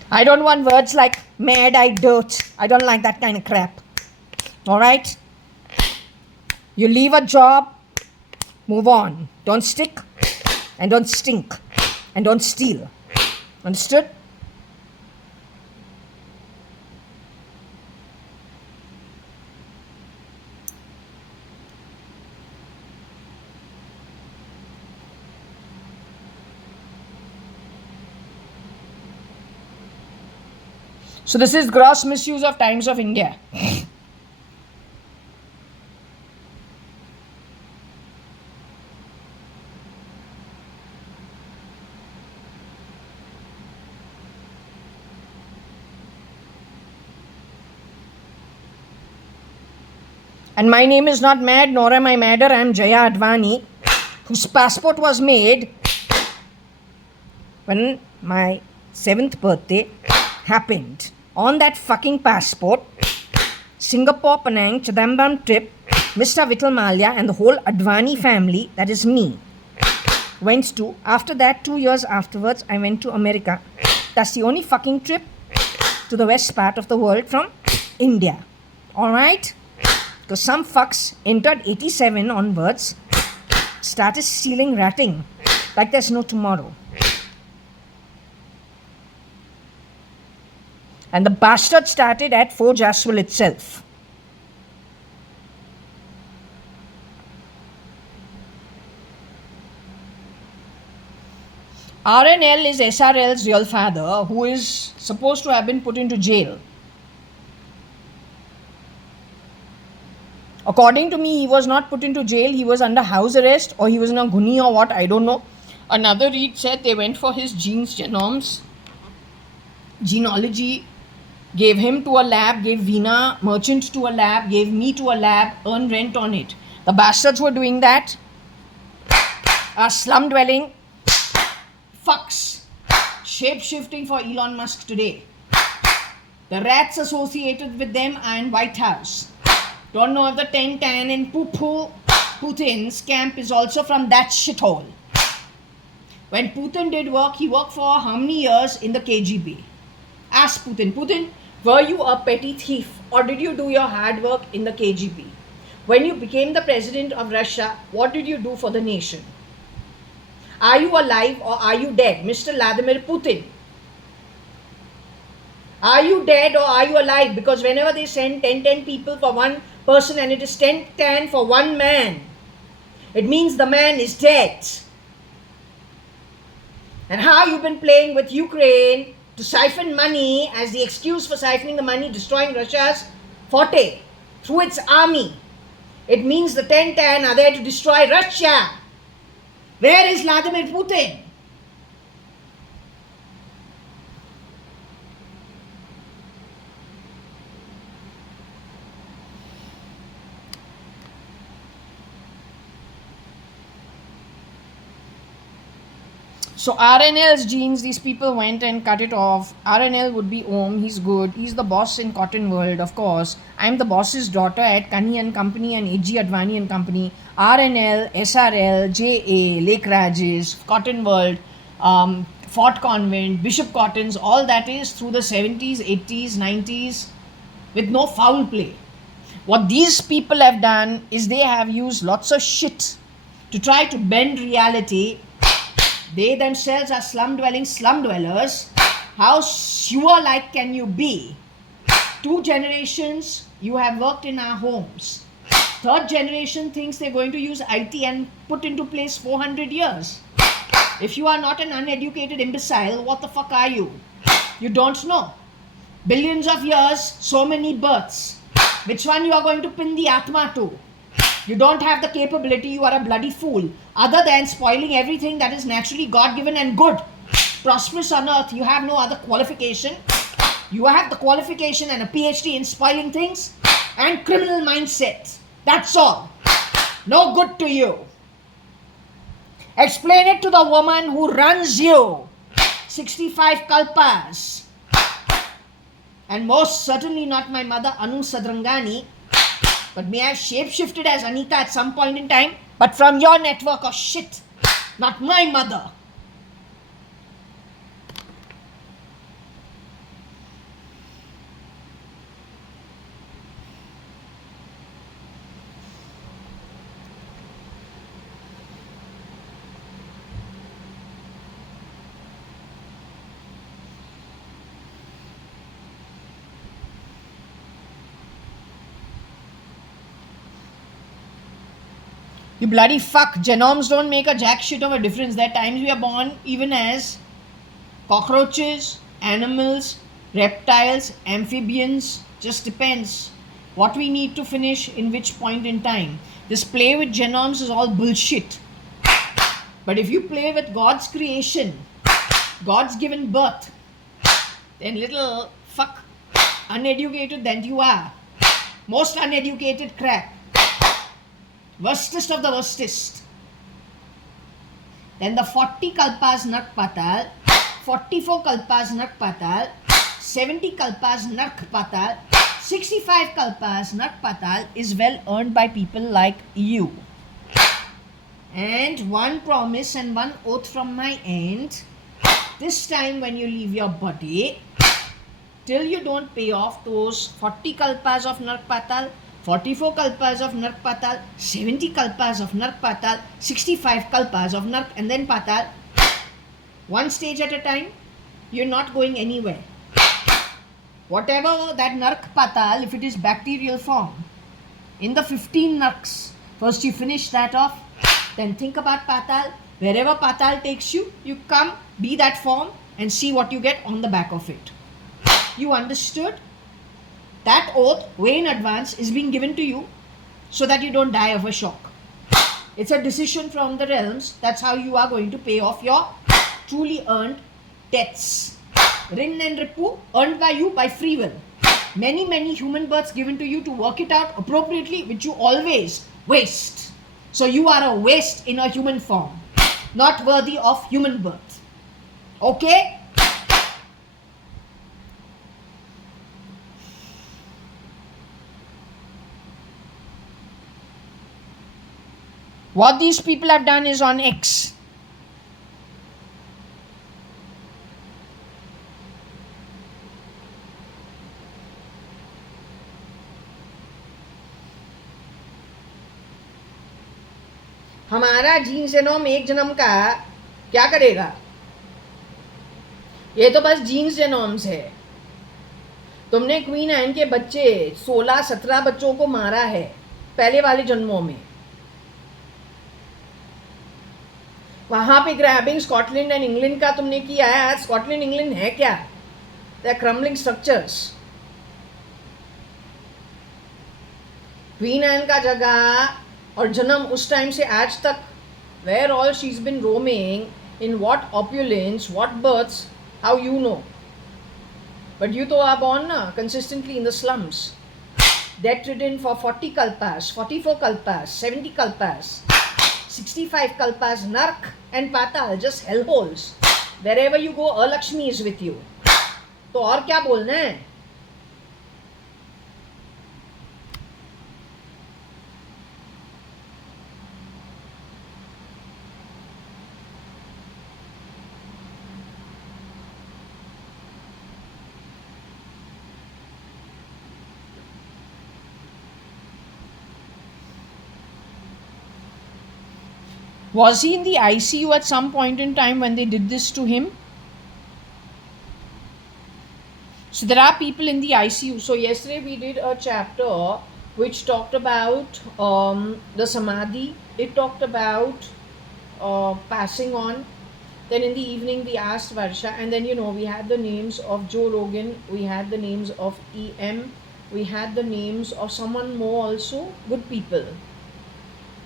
I don't want words like mad-eyed dirt. I don't like that kind of crap. Alright? You leave a job, move on. Don't stick and don't stink and don't steal. Understood? So this is gross misuse of Times of India. And my name is not mad, nor am I madder. I am JAYA.ADVANI, whose passport was made when my 7th birthday happened. On that fucking passport, Singapore, Penang, Chidambam trip, Mr. Vitalmalia and the whole Advani family, that is me, went to. After that, 2 years afterwards, I went to America. That's the only fucking trip to the west part of the world from India. Alright? Because some fucks entered 87 onwards, started stealing ratting like there's no tomorrow. And the bastard started at Fort Jaswell itself. RNL is SRL's real father, who is supposed to have been put into jail. According to me, he was not put into jail. He was under house arrest, or he was in a guni or what, I don't know. Another read said they went for his genomes, genealogy, gave him to a lab, gave Veena Merchant to a lab, gave me to a lab, earned rent on it. The bastards were doing that. Our slum dwelling fucks, shape-shifting for Elon Musk today. The rats associated with them are in White House. Don't know if the 10-10 in Putin's camp is also from that shithole. When Putin did work, he worked for how many years in the KGB? Ask Putin. Putin, were you a petty thief or did you do your hard work in the KGB? When you became the president of Russia, what did you do for the nation? Are you alive or are you dead? Mr. Vladimir Putin. Are you dead or are you alive? Because whenever they send 10 people for one person and it is 10 for one man, it means the man is dead. And how you've been playing with Ukraine to siphon money as the excuse for siphoning the money, destroying Russia's forte through its army. It means the 10 are there to destroy Russia. Where is Vladimir Putin? So RNL's genes, these people went and cut it off. RNL would be Om, he's good. He's the boss in Cotton World, of course. I'm the boss's daughter at Kani and Company and AG Advani and Company. RNL, SRL, JA, Lake Rajes, Cotton World, Fort Convent, Bishop Cottons, all that is through the 70s, 80s, 90s with no foul play. What these people have done is they have used lots of shit to try to bend reality. They themselves are slum dwellers. How sewer-like can you be? 2 generations you have worked in our homes. 3rd generation thinks they're going to use IT and put into place 400 years. If you are not an uneducated imbecile, what the fuck are you? You don't know. Billions of years, so many births. Which one you are going to pin the Atma to? You don't have the capability, you are a bloody fool. Other than spoiling everything that is naturally God-given and good, prosperous on earth, you have no other qualification. You have the qualification and a PhD in spoiling things and criminal mindset. That's all. No good to you. Explain it to the woman who runs you. 65 kalpas. And most certainly not my mother Anu Sadrangani, but may have shapeshifted as Anita at some point in time, but from your network of shit, not my mother. You bloody fuck. Genomes don't make a jack shit of a difference. There are times we are born even as cockroaches, animals, reptiles, amphibians. Just depends what we need to finish in which point in time. This play with genomes is all bullshit. But if you play with God's creation, God's given birth, then little fuck uneducated than you are. Most uneducated crap. Worstest of the worstest. Then the 40 kalpas nark patal, 44 kalpas nark patal, 70 kalpas nark patal, 65 kalpas nark patal is well earned by people like you. And one promise and one oath from my end, this time when you leave your body, till you don't pay off those 40 kalpas of nark patal, 44 kalpas of nark patal, 70 kalpas of nark patal, 65 kalpas of nark and then patal, one stage at a time, you're not going anywhere. Whatever that nark patal, if it is bacterial form, in the 15 narks, first you finish that off, then think about patal. Wherever patal takes you, you come, be that form and see what you get on the back of it. You understood? That oath, way in advance, is being given to you so that you don't die of a shock. It's a decision from the realms. That's how you are going to pay off your truly earned debts. Rin and Ripu, earned by you by free will. Many, many human births given to you to work it out appropriately, which you always waste. So you are a waste in a human form, not worthy of human birth. Okay? What these people have done is on X. हमारा gene genome एक जन्म का क्या करेगा? ये तो बस jeans जेनोम्स है. तुमने क्वीन एन के बच्चे 16-17 बच्चों को मारा है पहले वाले जन्मों में. वहां पे ग्रैबिंग स्कॉटलैंड एंड इंग्लैंड का तुमने किया है. आज स्कॉटलैंड इंग्लैंड है क्या? They are crumbling structures. Queen Anne का जगह और जन्म उस टाइम से आज तक, where all she is been roaming, in what opulence, what births, how you know? But you तो are born consistently in the slums, debt ridden for 40 kalpas, 44 kalpas, 70 kalpas, 65 kalpas, nark and patal, just hellholes. Wherever you go, Alakshmi is with you. तो और क्या बोलना है? Was he in the ICU at some point in time when they did this to him? So there are people in the ICU. So yesterday we did a chapter which talked about the samadhi. It talked about passing on. Then in the evening we asked Varsha, and then we had the names of Joe Rogan, we had the names of EM, we had the names of someone more also, good people,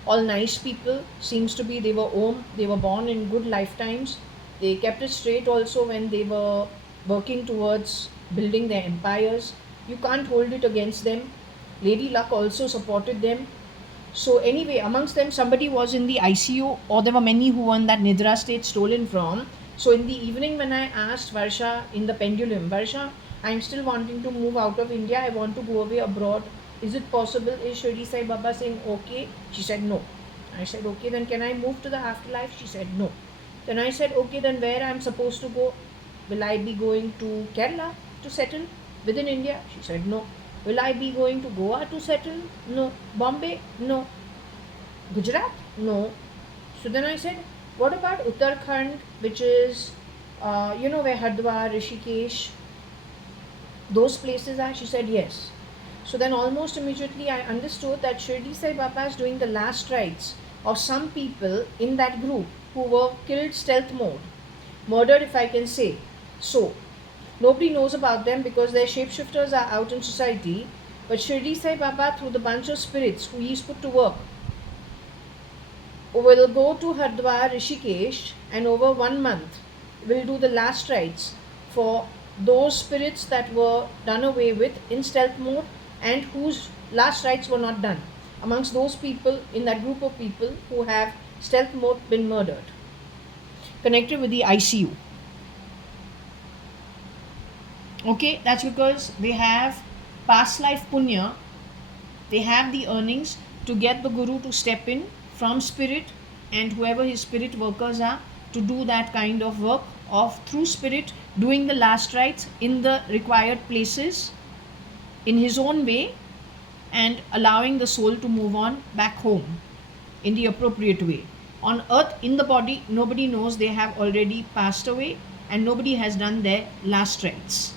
all nice people. Seems to be they were born in good lifetimes. They kept it straight also when they were working towards building their empires. You can't hold it against them. Lady Luck also supported them. So anyway, amongst them somebody was in the ICU, or there were many who were in that Nidra state stolen from. So in the evening when I asked Varsha in the pendulum, Varsha, I'm still wanting to move out of India, I want to go away abroad. Is it possible? Is Shirdi Sai Baba saying okay? She said no. I said okay, then can I move to the afterlife? She said no. Then I said okay, then where I'm supposed to go? Will I be going to Kerala to settle within India? She said no. Will I be going to Goa to settle? No. Bombay? No. Gujarat? No. So then I said, what about Uttarakhand, which is, where Hardwar, Rishikesh, those places are? She said, yes. So then almost immediately I understood that Shirdi Sai Baba is doing the last rites of some people in that group who were killed stealth mode, murdered if I can say. So, nobody knows about them because their shapeshifters are out in society, but Shirdi Sai Baba, through the bunch of spirits who he's put to work, will go to Hardwar, Rishikesh, and over 1 month will do the last rites for those spirits that were done away with in stealth mode and whose last rites were not done. Amongst those people, in that group of people who have stealth mode been murdered, connected with the ICU. Okay, that's because they have past life punya, they have the earnings to get the guru to step in from spirit and whoever his spirit workers are to do that kind of work of through spirit doing the last rites in the required places in his own way and allowing the soul to move on back home in the appropriate way. On earth, in the body, nobody knows they have already passed away and nobody has done their last rites.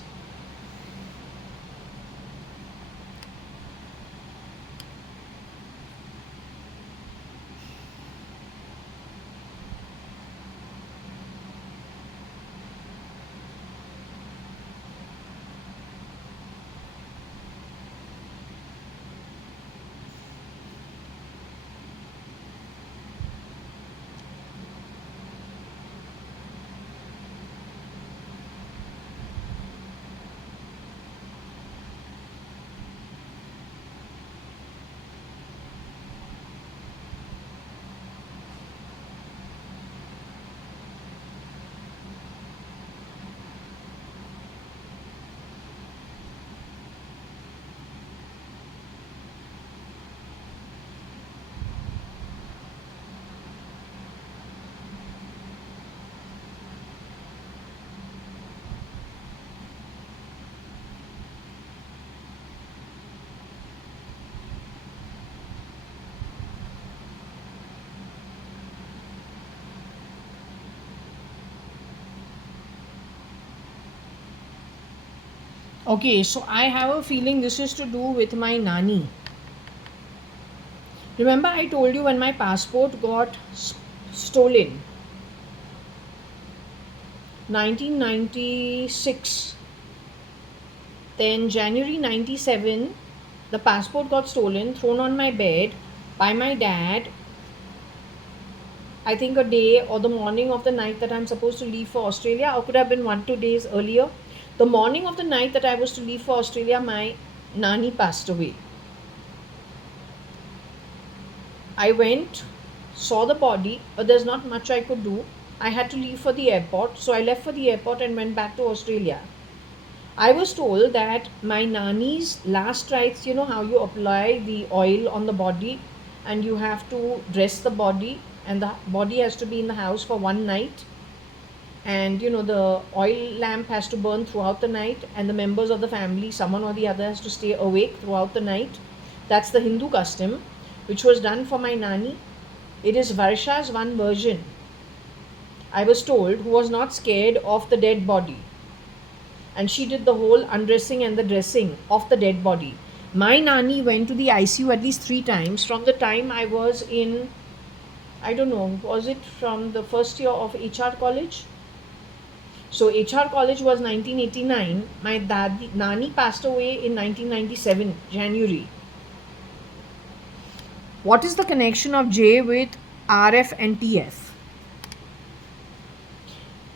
Okay, so I have a feeling this is to do with my nani. Remember, I told you when my passport got stolen, 1996. Then January 97, the passport got stolen, thrown on my bed by my dad. I think a day or the morning of the night that I'm supposed to leave for Australia, or could have been 1-2 days earlier. The morning of the night that I was to leave for Australia, my nani passed away. I went, saw the body, but there's not much I could do. I had to leave for the airport, so I left for the airport and went back to Australia. I was told that my nani's last rites, you know how you apply the oil on the body and you have to dress the body and the body has to be in the house for one night, and the oil lamp has to burn throughout the night and the members of the family, someone or the other, has to stay awake throughout the night. That's the Hindu custom which was done for my nani. It is Varsha's one version, I was told, who was not scared of the dead body, and she did the whole undressing and the dressing of the dead body. My nani went to the ICU at least 3 times from the time I was in, I don't know, was it from the first year of HR college? So HR college was 1989. My nani passed away in 1997, January. What is the connection of J with RF and TF?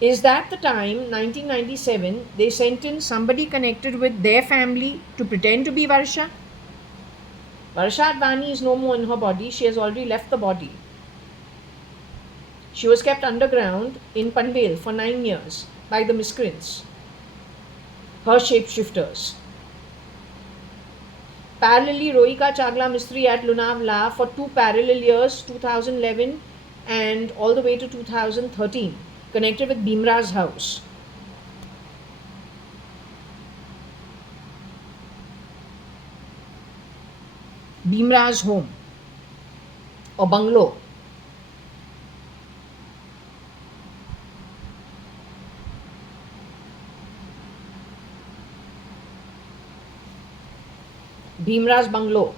Is that the time, 1997, they sent in somebody connected with their family to pretend to be Varsha? Varsha.ADVANI is no more in her body. She has already left the body. She was kept underground in Panvel for 9 years by the miscreants, her shapeshifters. Parallelly, Rohika Chagla Mistry at Lunavla for 2 parallel years, 2011 and all the way to 2013, connected with Bhimra's house. Bhimra's home or bungalow. Bhimra's bungalow.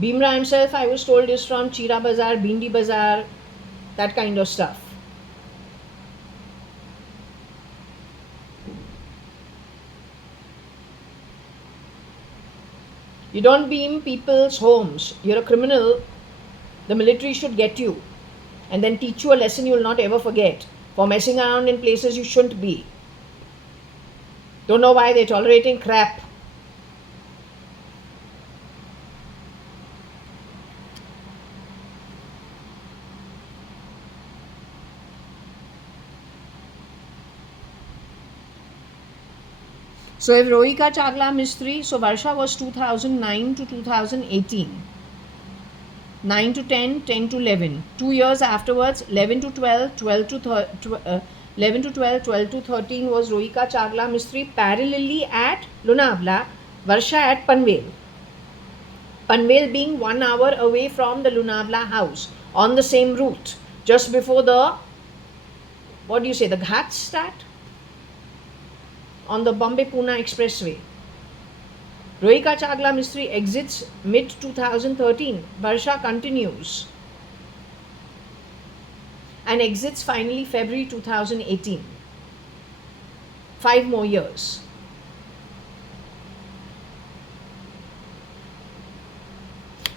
Bhimra himself, I was told, is from Chira Bazaar, Bindi Bazaar, that kind of stuff. You don't beam people's homes. You're a criminal. The military should get you and then teach you a lesson you will not ever forget for messing around in places you shouldn't be. Don't know why they're tolerating crap. So if Rohika Chagla Mistry, so Varsha was 2009 to 2018. 9 to 10, 10 to 11. 2 years afterwards, 11 to 12, 12 to 11 to 12, 12 to 13 was Rohika Chagla Mistry parallelly at Lunavla, Varsha at Panvel. Panvel being 1 hour away from the Lunavla house on the same route, just before the, what do you say, the Ghats start? On the Bombay-Pune Expressway. Rohika Chagla Mistry exits mid-2013. Varsha continues and exits finally February 2018. 5 more years.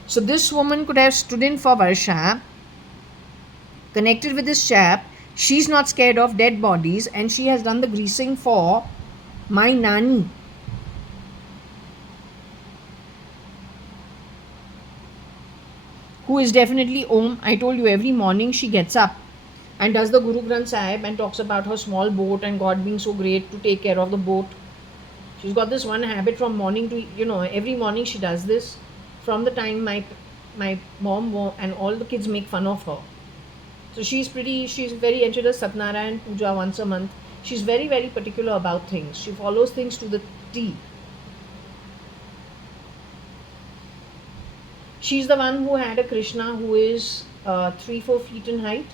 So this woman could have stood in for Varsha, connected with this chap. She's not scared of dead bodies and she has done the greasing for my nani. Who is definitely Om. I told you, every morning she gets up and does the Guru Granth Sahib and talks about her small boat and God being so great to take care of the boat. She's got this one habit from morning to, every morning she does this from the time my mom and all the kids make fun of her. So she's very into the Satnarayan Puja once a month. She's very, very particular about things. She follows things to the T. She's the one who had a Krishna who is 3-4 feet in height.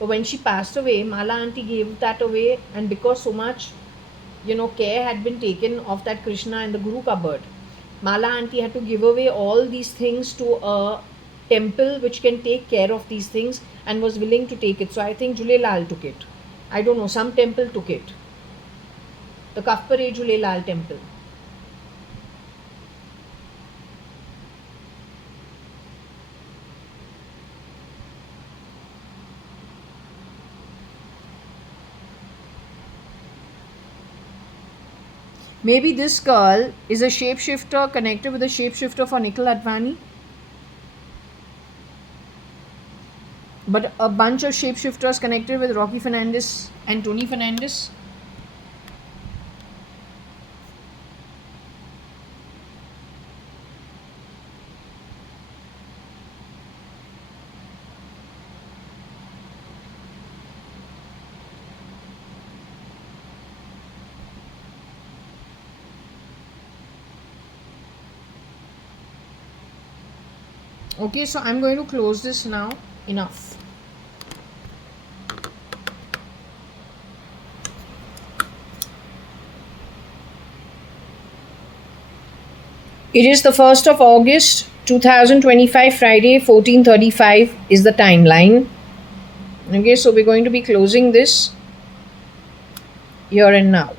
But when she passed away, Mala auntie gave that away, and because so much, care had been taken of that Krishna in the Guru cupboard, Mala auntie had to give away all these things to a temple which can take care of these things and was willing to take it. So I think Julelal took it. I don't know, some temple took it. The Kafpare Julelal temple. Maybe this girl is a shapeshifter connected with a shapeshifter for Nikhil Advani. But a bunch of shapeshifters connected with Rocky Fernandez and Tony Fernandez. Okay, so I'm going to close this now. Enough. It is the 1st of August 2025, Friday, 14:35 is the timeline. Okay, so we're going to be closing this here and now.